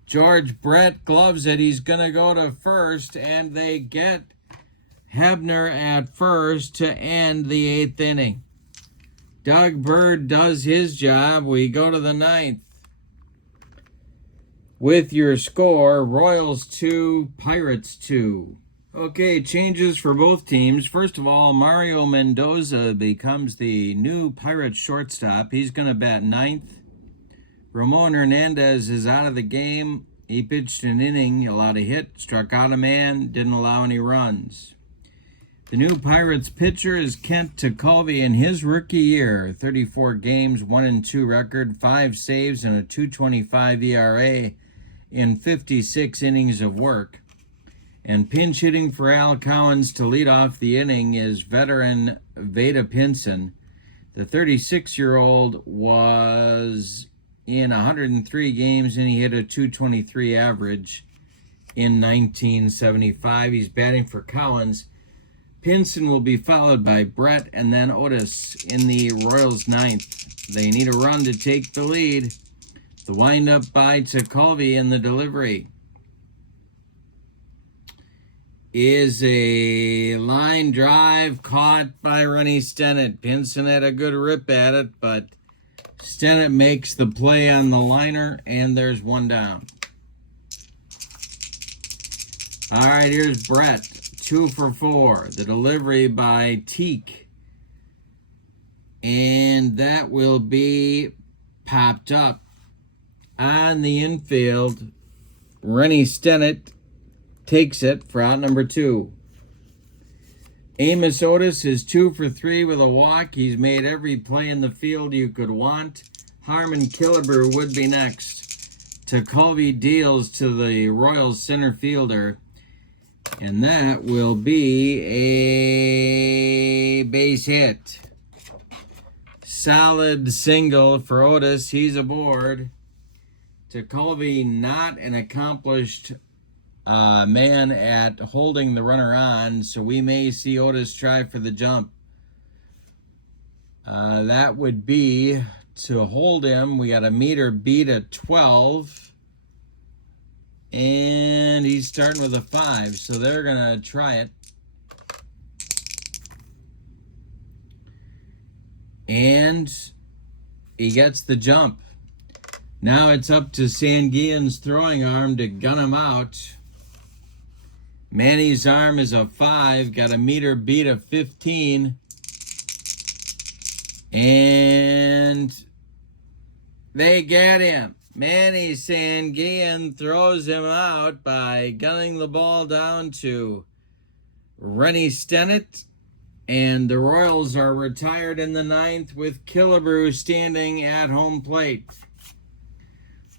George Brett gloves it. He's going to go to first, and they get Hebner at first to end the 8th inning. Doug Bird does his job. We go to the 9th. With your score, Royals 2, Pirates 2. Okay, changes for both teams. First of all, Mario Mendoza becomes the new Pirates shortstop. He's going to bat 9th. Ramon Hernandez is out of the game. He pitched an inning, allowed a hit, struck out a man, didn't allow any runs. The new Pirates pitcher is Kent Tekulve in his rookie year. 34 games, 1-2 record, 5 saves, and a .225 ERA in 56 innings of work. And pinch hitting for Al Collins to lead off the inning is veteran Veda Pinson. The 36-year-old was in 103 games, and he hit a .223 average in 1975. He's batting for Collins. Pinson will be followed by Brett and then Otis in the Royals' 9th. They need a run to take the lead. The windup by Tekulve in the delivery is a line drive caught by Rennie Stennett. Pinson had a good rip at it, but Stennett makes the play on the liner, and there's one down. All right, here's Brett, 2 for 4. The delivery by Teak. And that will be popped up on the infield. Rennie Stennett takes it for out number 2. Amos Otis is 2 for 3 with a walk. He's made every play in the field you could want. Harmon Killebrew would be next. Tekulve deals to the Royals center fielder. And that will be a base hit. Solid single for Otis. He's aboard. Tekulve not an accomplished man at holding the runner on, so we may see Otis try for the jump. That would be to hold him. We got a meter beat at 12. And he's starting with a 5, so they're going to try it. And he gets the jump. Now it's up to Sanguillen's throwing arm to gun him out. Manny's arm is a 5, got a meter beat of 15. And they get him. Manny Sanguillen throws him out by gunning the ball down to Rennie Stennett. And the Royals are retired in the 9th with Killebrew standing at home plate.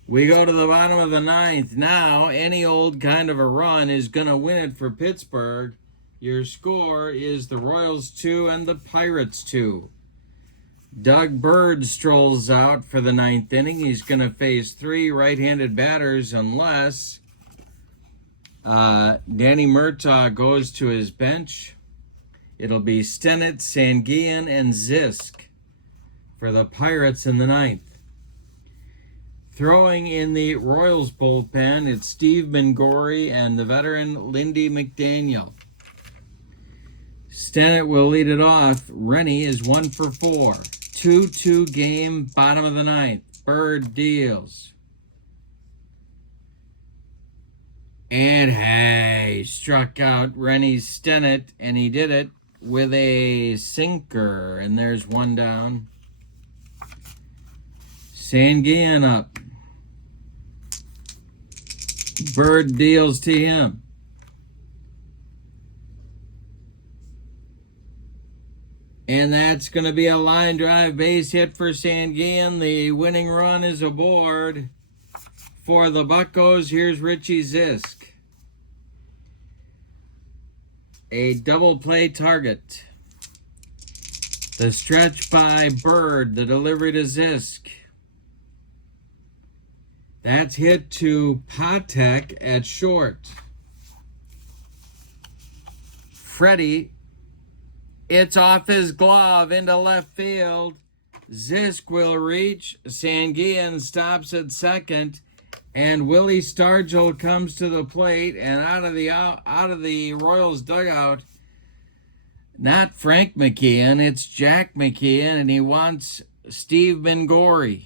We go to the bottom of the 9th. Now, any old kind of a run is going to win it for Pittsburgh. Your score is the Royals 2 and the Pirates 2. Doug Bird strolls out for the 9th inning. He's going to face 3 right-handed batters unless Danny Murtaugh goes to his bench. It'll be Stennett, Sanguillen, and Zisk for the Pirates in the 9th. Throwing in the Royals bullpen, it's Steve Mingori and the veteran Lindy McDaniel. Stennett will lead it off. Rennie is 1 for 4. 2-2 game, bottom of the 9th. Bird deals. And hey, struck out Rennie Stennett, and he did it with a sinker. And there's one down. Sanguillen up. Bird deals to him. And that's going to be a line drive base hit for Sanguillen. The winning run is aboard for the Buccos. Here's Richie Zisk. A double play target. The stretch by Bird, the delivery to Zisk. That's hit to Patek at short. Freddie, it's off his glove into left field. Zisk will reach. Sanguillen stops at second. And Willie Stargell comes to the plate, and out of the Royals dugout, not Frank McKeon, it's Jack McKeon, and he wants Steve Mingori,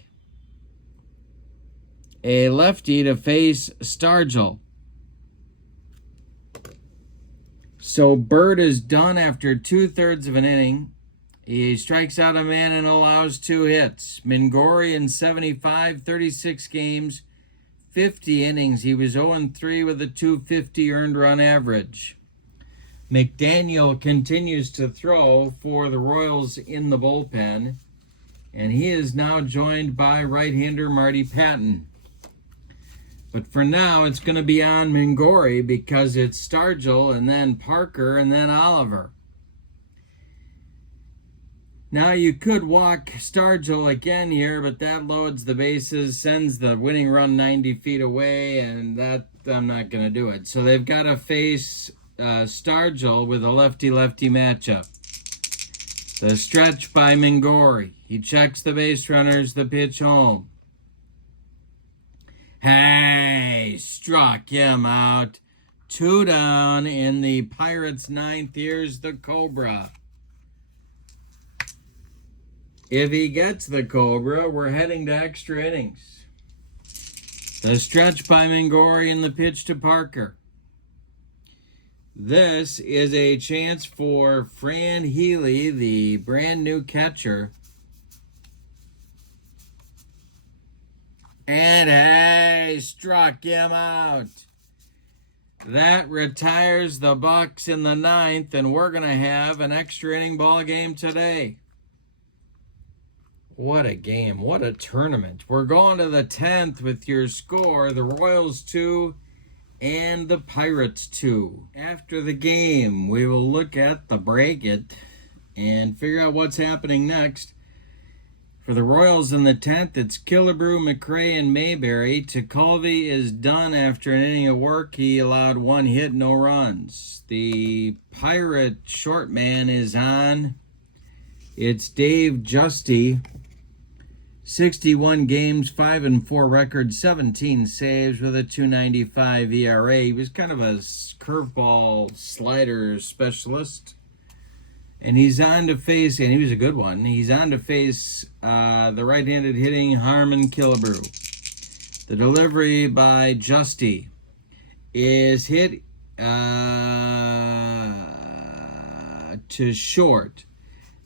a lefty, to face Stargell. So Bird is done after 2/3 of an inning. He strikes out a man and allows 2 hits. Mingori in 75, 36 games, 50 innings. He was 0-3 with a .250 earned run average. McDaniel continues to throw for the Royals in the bullpen, and he is now joined by right-hander Marty Patton. But for now, it's going to be on Mingori because it's Stargell and then Parker and then Oliver. Now you could walk Stargell again here, but that loads the bases, sends the winning run 90 feet away, and that I'm not going to do it. So they've got to face Stargell with a lefty-lefty matchup. The stretch by Mingori. He checks the base runners, the pitch home. Hey, struck him out. 2 down in the Pirates' 9th. Here's the Cobra. If he gets the Cobra, we're heading to extra innings. The stretch by Mingori and the pitch to Parker. This is a chance for Fran Healy, the brand new catcher. And hey, struck him out. That retires the Bucks in the 9th, and we're going to have an extra inning ball game today. What a game. What a tournament. We're going to the 10th with your score, the Royals 2 and the Pirates 2. After the game, we will look at the bracket and figure out what's happening next. For the Royals in the 10th, it's Killebrew, McRae, and Mayberry. Tekulve is done after an inning of work. He allowed 1 hit, no runs. The Pirate short man is on. It's Dave Justy. 61 games, 5-4 record, 17 saves with a 2.95 ERA. He was kind of a curveball slider specialist. And he's on to face, and he was a good one, he's on to face the right-handed hitting Harmon Killebrew. The delivery by Justy is hit to short.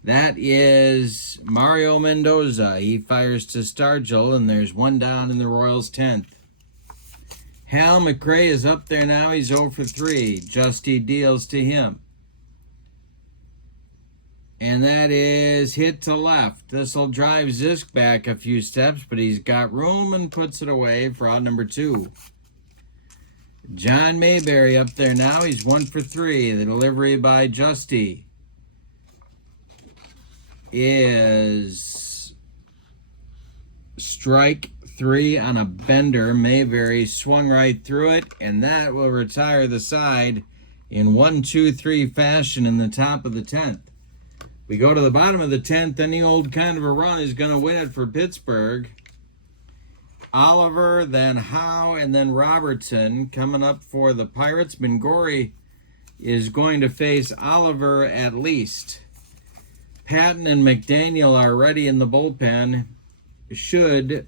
That is Mario Mendoza. He fires to Stargell, and there's 1 down in the Royals' 10th. Hal McRae is up there now. He's 0 for 3. Justy deals to him. And that is hit to left. This will drive Zisk back a few steps, but he's got room and puts it away for out number 2. John Mayberry up there now. He's 1 for 3. The delivery by Justy is strike 3 on a bender. Mayberry swung right through it, and that will retire the side in 1-2-3 fashion in the top of the 10th. We go to the bottom of the 10th. Any old kind of a run is going to win it for Pittsburgh. Oliver, then Howe, and then Robertson coming up for the Pirates. Mingori is going to face Oliver at least. Patton and McDaniel are ready in the bullpen should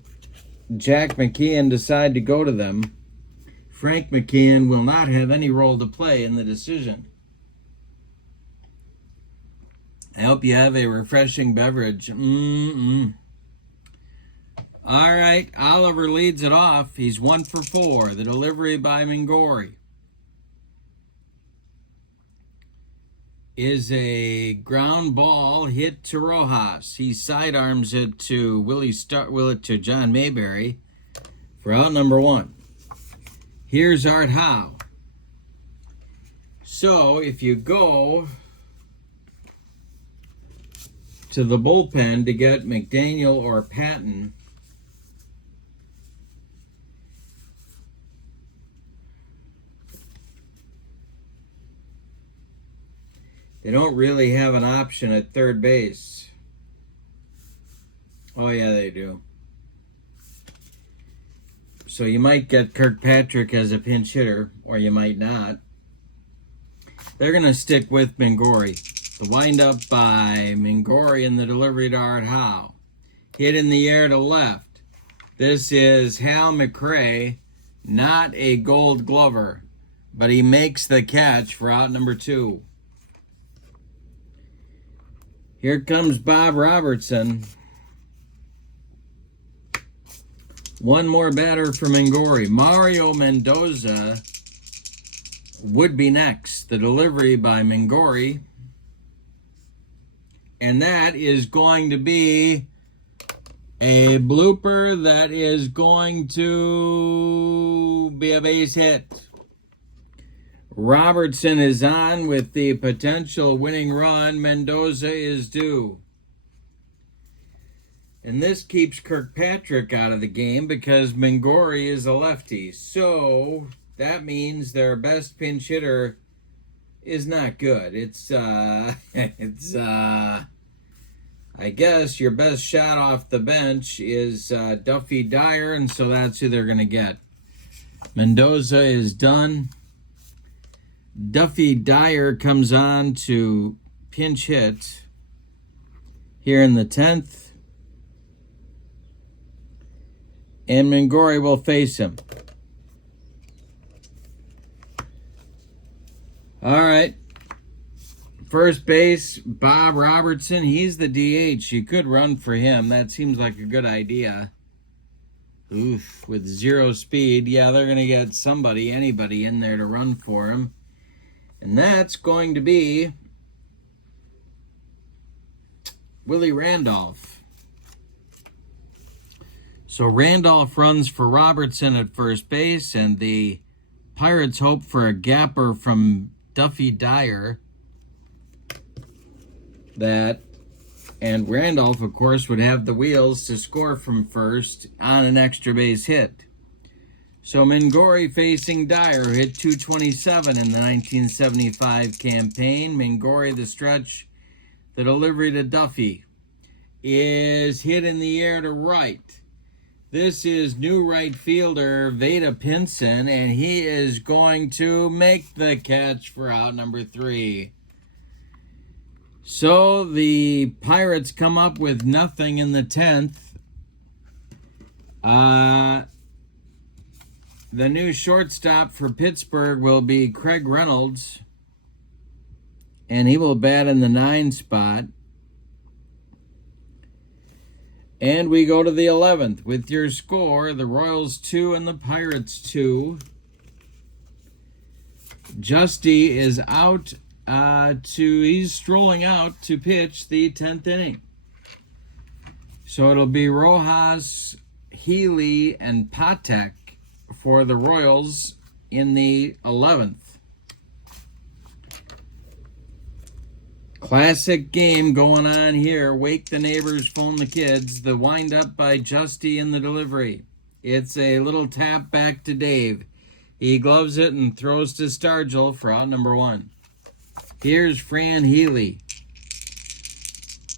Jack McKeon decide to go to them. Frank McKeon will not have any role to play in the decision. I hope you have a refreshing beverage. All right, Oliver leads it off. He's 1 for 4. The delivery by Mingori is a ground ball hit to Rojas. He sidearms it to John Mayberry for out number 1. Here's Art Howe. So if you go to the bullpen to get McDaniel or Patton, they don't really have an option at third base. Oh, yeah, they do. So you might get Kirkpatrick as a pinch hitter, or you might not. They're going to stick with Mingori. The windup by Mingori and the delivery to Art Howe. Hit in the air to left. This is Hal McRae, not a Gold Glover, but he makes the catch for out number 2. Here comes Bob Robertson. One more batter for Mingori. Mario Mendoza would be next. The delivery by Mingori. And that is going to be a blooper that is going to be a base hit. Robertson is on with the potential winning run. Mendoza is due. And this keeps Kirkpatrick out of the game because Mingori is a lefty. So that means their best pinch hitter is not good. I guess your best shot off the bench is Duffy Dyer, and so that's who they're going to get. Mendoza is done. Duffy Dyer comes on to pinch hit. here in the 10th. And Mingori will face him. All right. First base, Bob Robertson. He's the DH. You could run for him. That seems like a good idea. Oof, with 0 speed. Yeah, they're going to get anybody in there to run for him. And that's going to be Willie Randolph. So Randolph runs for Robertson at first base, and the Pirates hope for a gapper from Duffy Dyer. And Randolph, of course, would have the wheels to score from first on an extra base hit. So Mingori facing Dyer, who hit .227 in the 1975 campaign. Mingori, the stretch, the delivery to Duffy, is hit in the air to right. This is new right fielder Veda Pinson, and he is going to make the catch for out number 3. So the Pirates come up with nothing in the 10th. The new shortstop for Pittsburgh will be Craig Reynolds, and he will bat in the 9 spot. And we go to the 11th with your score, the Royals 2 and the Pirates 2. Justy is out he's strolling out to pitch the 10th inning. So it'll be Rojas, Healy, and Patek for the Royals in the 11th. Classic game going on here. Wake the neighbors, phone the kids. The windup by Justy in the delivery. It's a little tap back to Dave. He gloves it and throws to Stargell for out number 1. Here's Fran Healy.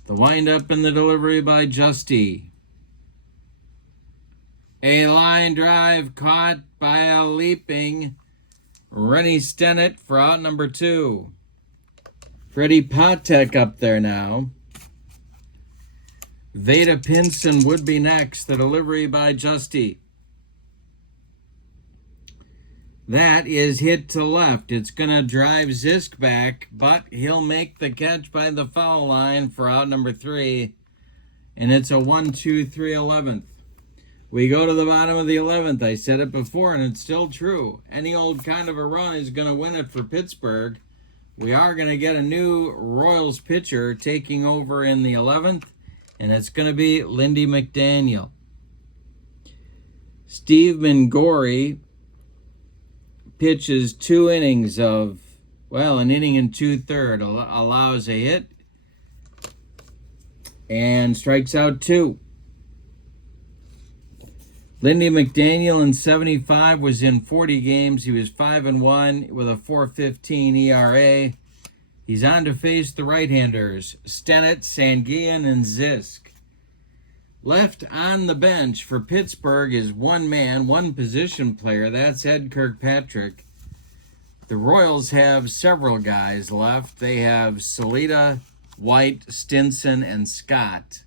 The windup in the delivery by Justy. A line drive caught by a leaping Rennie Stennett for out number 2. Freddie Patek up there now. Veda Pinson would be next. The delivery by Justy. That is hit to left. It's going to drive Zisk back, but he'll make the catch by the foul line for out number 3. And it's a 1-2-3 11th. We go to the bottom of the 11th. I said it before, and it's still true. Any old kind of a run is going to win it for Pittsburgh. We are going to get a new Royals pitcher taking over in the 11th, and it's going to be Lindy McDaniel. Steve Mingori pitches 2 innings of, an inning and 2/3, allows a hit and strikes out 2. Lindy McDaniel in 75 was in 40 games. He was 5-1 with a 4.15 ERA. He's on to face the right-handers, Stennett, Sanguillen, and Zisk. Left on the bench for Pittsburgh is one man, one position player. That's Ed Kirkpatrick. The Royals have several guys left. They have Salita, White, Stinson, and Scott.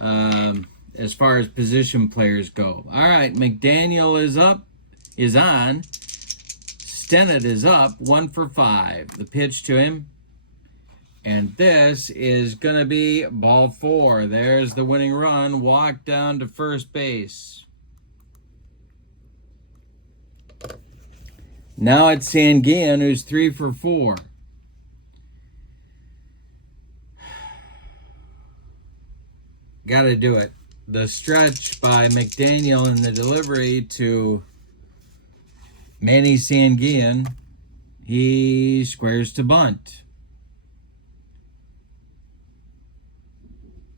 As far as position players go. All right, McDaniel is on. Stennett is up, 1 for 5. The pitch to him. And this is going to be ball 4. There's the winning run. Walk down to first base. Now it's Sanguillen, who's 3 for 4. Got to do it. The stretch by McDaniel and the delivery to Manny Sanguillen. He squares to bunt.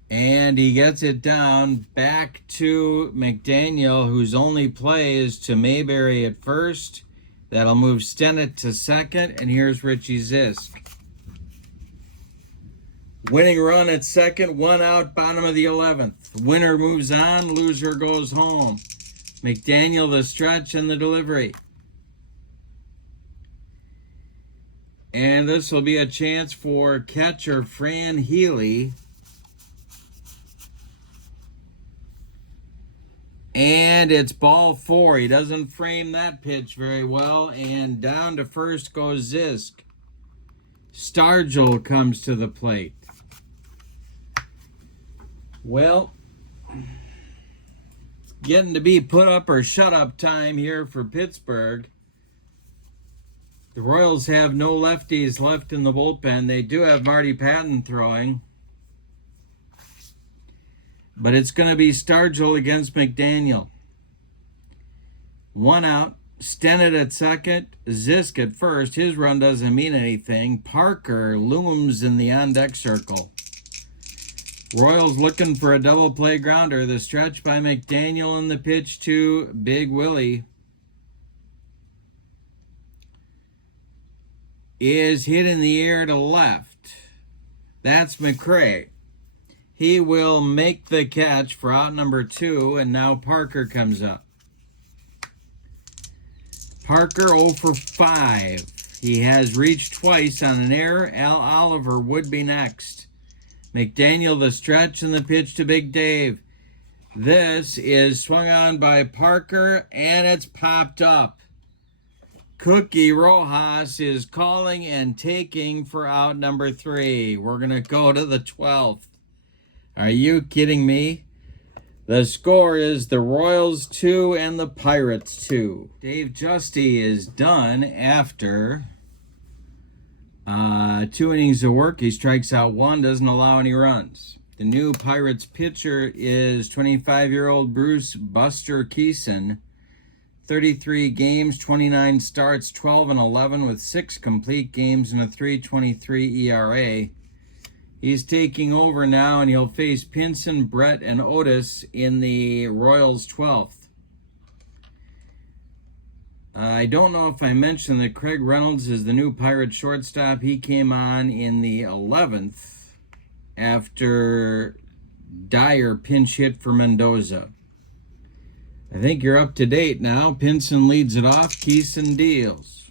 And he gets it down back to McDaniel, whose only play is to Mayberry at first. That'll move Stennett to second, and here's Richie Zisk. Winning run at second, 1 out, bottom of the 11th. Winner moves on, loser goes home. McDaniel the stretch and the delivery. And this will be a chance for catcher Fran Healy. And it's ball 4. He doesn't frame that pitch very well. And down to first goes Zisk. Stargell comes to the plate. Well, it's getting to be put up or shut up time here for Pittsburgh. The Royals have no lefties left in the bullpen. They do have Marty Patton throwing. But it's going to be Stargell against McDaniel. 1 out. Stennett at second. Zisk at first. His run doesn't mean anything. Parker looms in the on-deck circle. Royals looking for a double play grounder. The stretch by McDaniel and the pitch to Big Willie is hit in the air to left. That's McRae. He will make the catch for out number 2, and now Parker comes up. Parker 0 for 5. He has reached twice on an error. Al Oliver would be next. McDaniel the stretch and the pitch to Big Dave. This is swung on by Parker, and it's popped up. Cookie Rojas is calling and taking for out number 3. We're going to go to the 12th. Are you kidding me? The score is the Royals 2 and the Pirates 2. Dave Justy is done after 2 innings of work. He strikes out 1, doesn't allow any runs. The new Pirates pitcher is 25-year-old Bruce Buster Keeson. 33 games, 29 starts, 12 and 11 with 6 complete games and a 3.23 ERA. He's taking over now, and he'll face Pinson, Brett, and Otis in the Royals 12th. I don't know if I mentioned that Craig Reynolds is the new Pirate shortstop. He came on in the 11th after Dyer pinch hit for Mendoza. I think you're up to date now. Pinson leads it off. Keeson deals.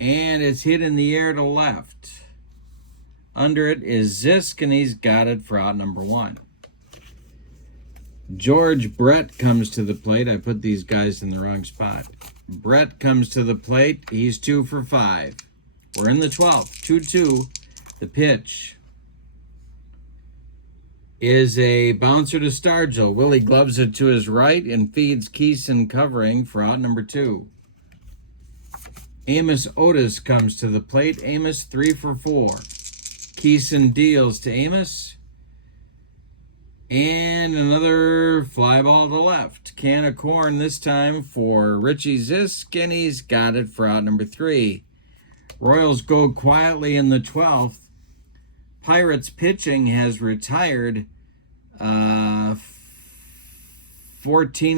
And it's hit in the air to left. Under it is Zisk, and he's got it for out number 1. George Brett comes to the plate. I put these guys in the wrong spot. Brett comes to the plate. He's 2 for 5. We're in the 12th. 2-2. The pitch is a bouncer to Stargell. Willie gloves it to his right and feeds Keeson covering for out number 2. Amos Otis comes to the plate. Amos 3 for 4. Keeson deals to Amos. And another fly ball to left. Can of corn this time for Richie Zisk, and he's got it for out number 3. Royals go quietly in the 12th. Pirates pitching has retired 14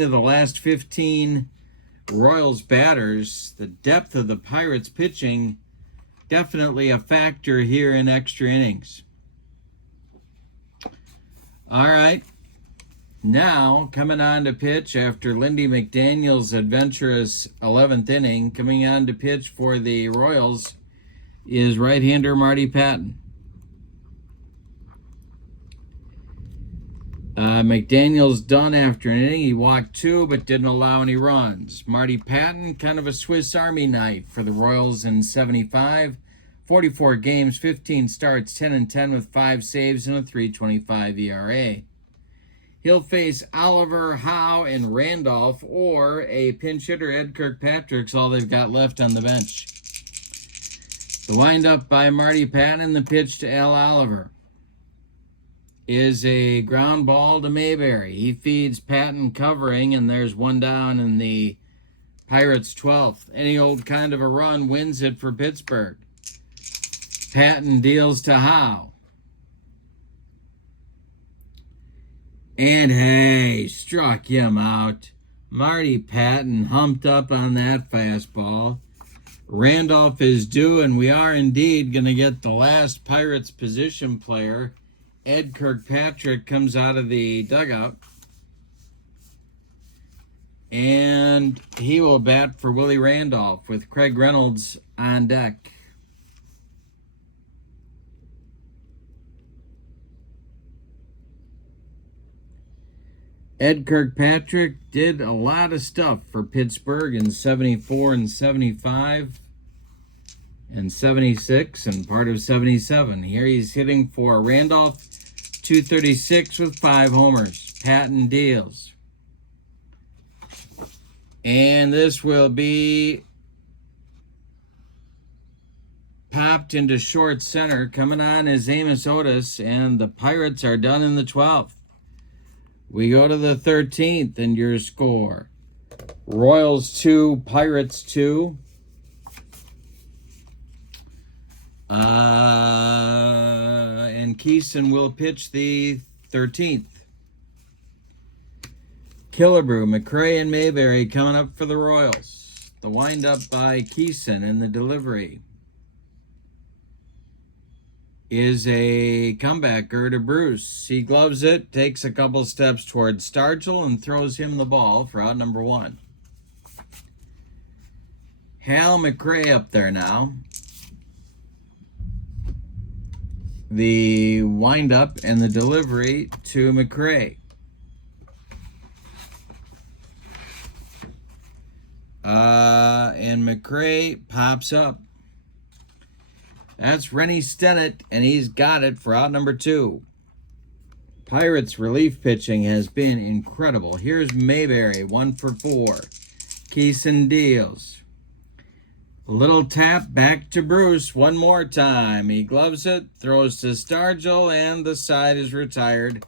of the last 15 Royals batters. The depth of the Pirates pitching definitely a factor here in extra innings. All right, now coming on to pitch after Lindy McDaniel's adventurous 11th inning, coming on to pitch for the Royals is right-hander Marty Patton. McDaniel's done after an inning. He walked 2 but didn't allow any runs. Marty Patton, kind of a Swiss Army knife for the Royals in 75. 44 games, 15 starts, 10-10 with 5 saves and a 3.25 ERA. He'll face Oliver, Howe, and Randolph, or a pinch hitter, Ed Kirkpatrick's all they've got left on the bench. The windup by Marty Patton and the pitch to Al Oliver is a ground ball to Mayberry. He feeds Patton covering, and there's 1 down in the Pirates' 12th. Any old kind of a run wins it for Pittsburgh. Patton deals to Howe. And hey, struck him out. Marty Patton humped up on that fastball. Randolph is due, and we are indeed going to get the last Pirates position player. Ed Kirkpatrick comes out of the dugout. And And he will bat for Willie Randolph with Craig Reynolds on deck. Ed Kirkpatrick did a lot of stuff for Pittsburgh in 74 and 75 and 76 and part of 77. Here he's hitting for Randolph, 236 with 5 homers. Patton deals. And this will be popped into short center. Coming on is Amos Otis, and the Pirates are done in the 12th. We go to the 13th, and your score: Royals 2, Pirates 2. And Keeson will pitch the 13th. Killebrew, McRae, and Mayberry coming up for the Royals. The windup by Keeson in the delivery is a comebacker to Bruce. He gloves it, takes a couple steps towards Stargell, and throws him the ball for out number 1. Hal McRae up there now. The windup and the delivery to McRae. And McRae pops up. That's Rennie Stennett, and he's got it for out number 2. Pirates relief pitching has been incredible. Here's Mayberry, 1 for 4. Keeson deals. Little tap back to Bruce one more time. He gloves it, throws to Stargell, and the side is retired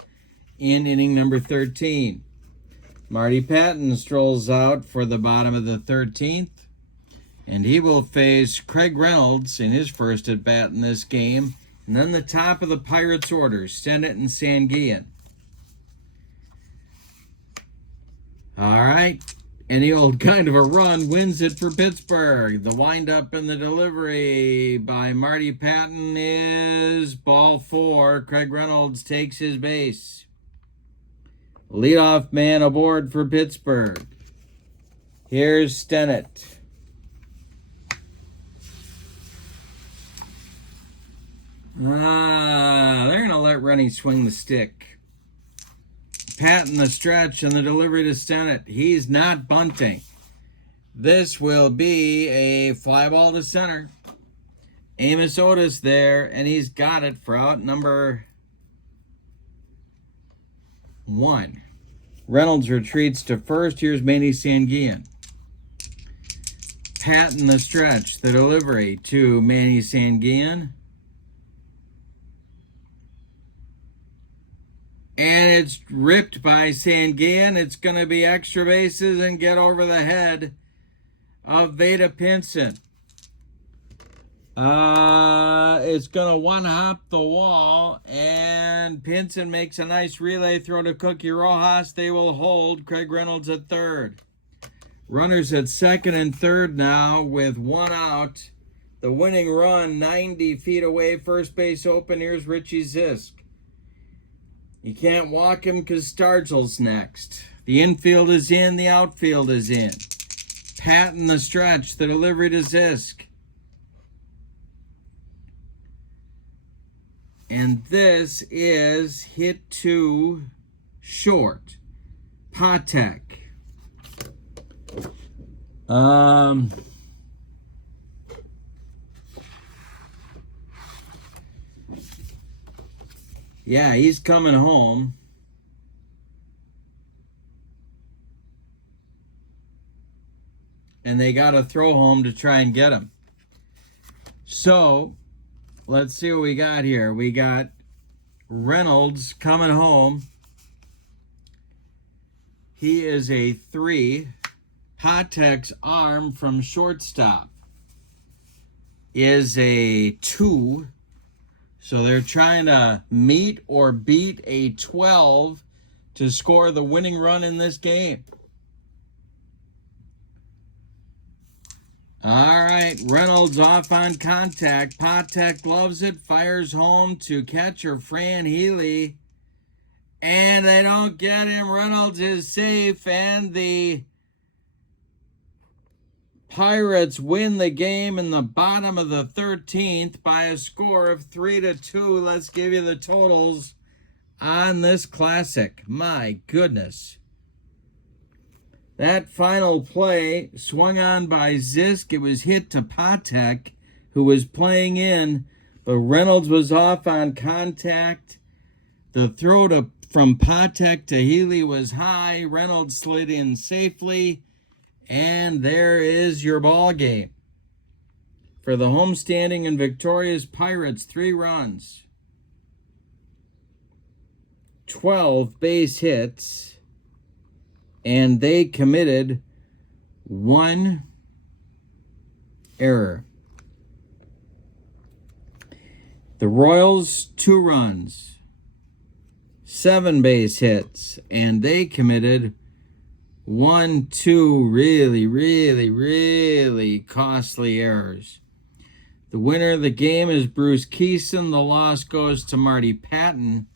in inning number 13. Marty Patton strolls out for the bottom of the 13th, and he will face Craig Reynolds in his first at-bat in this game. And then the top of the Pirates' order, Stennett and Sanguillen. All right. Any old kind of a run wins it for Pittsburgh. The windup and the delivery by Marty Patton is ball 4. Craig Reynolds takes his base. Leadoff man aboard for Pittsburgh. Here's Stennett. They're going to let Rennie swing the stick. Patton the stretch and the delivery to Stennett. He's not bunting. This will be a fly ball to center. Amos Otis there, and he's got it for out number 1. Reynolds retreats to first. Here's Manny Sanguillen. Patton the stretch, the delivery to Manny Sanguillen. And it's ripped by Sanguillen. It's going to be extra bases and get over the head of Vada Pinson. It's going to one-hop the wall, and Pinson makes a nice relay throw to Cookie Rojas. They will hold. Craig Reynolds at third. Runners at second and third now with 1 out. The winning run 90 feet away. First base open. Here's Richie Zisk. You can't walk him because Stargell's next. The infield is in. The outfield is in. Patton the stretch. The delivery to Zisk. And this is hit to short. Patek. Yeah, he's coming home. And they got to throw home to try and get him. So, let's see what we got here. We got Reynolds coming home. He is a 3. Patek's arm from shortstop is a 2. So they're trying to meet or beat a 12 to score the winning run in this game. All right, Reynolds off on contact. Patek loves it, fires home to catcher Fran Healy. And they don't get him. Reynolds is safe, and the Pirates win the game in the bottom of the 13th by a score of 3-2. Let's give you the totals on this classic. My goodness. That final play swung on by Zisk. It was hit to Patek, who was playing in, but Reynolds was off on contact. The throw from Patek to Healy was high. Reynolds slid in safely. And there is your ball game. For the homestanding and victorious Pirates, 3 runs, 12 base hits, and they committed 1 error. The Royals, 2 runs, 7 base hits, and they committed 2 really costly errors. The winner of the game is Bruce Keeson. The loss goes to Marty Patton.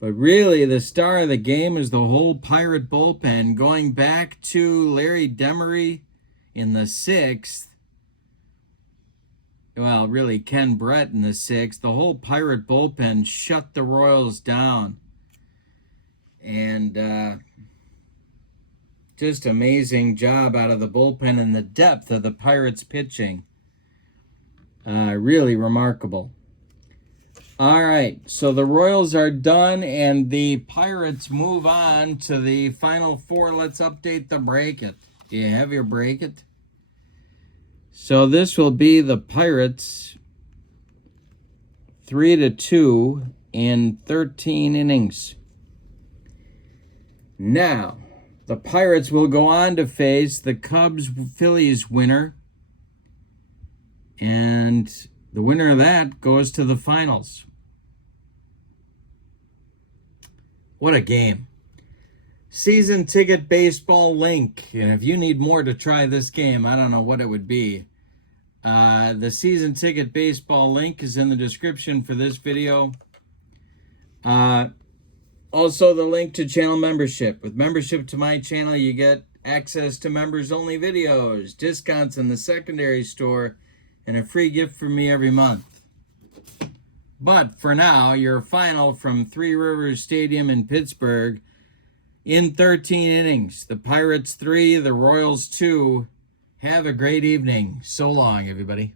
But really, the star of the game is the whole Pirate bullpen. Going back to Larry Demery in the 6th. Well, really, Ken Brett in the 6th. The whole Pirate bullpen shut the Royals down. And just amazing job out of the bullpen and the depth of the Pirates pitching. Really remarkable. All right, so the Royals are done and the Pirates move on to the Final Four. Let's update the bracket. Do you have your bracket? So this will be the Pirates 3-2 in 13 innings. Now, the Pirates will go on to face the Cubs-Phillies winner. And the winner of that goes to the finals. What a game. Season ticket baseball link. And if you need more to try this game, I don't know what it would be. The season ticket baseball link is in the description for this video. Also, the link to channel membership. With membership to my channel, you get access to members-only videos, discounts in the secondary store, and a free gift from me every month. But for now, your final from Three Rivers Stadium in Pittsburgh in 13 innings. The Pirates 3, the Royals 2. Have a great evening. So long, everybody.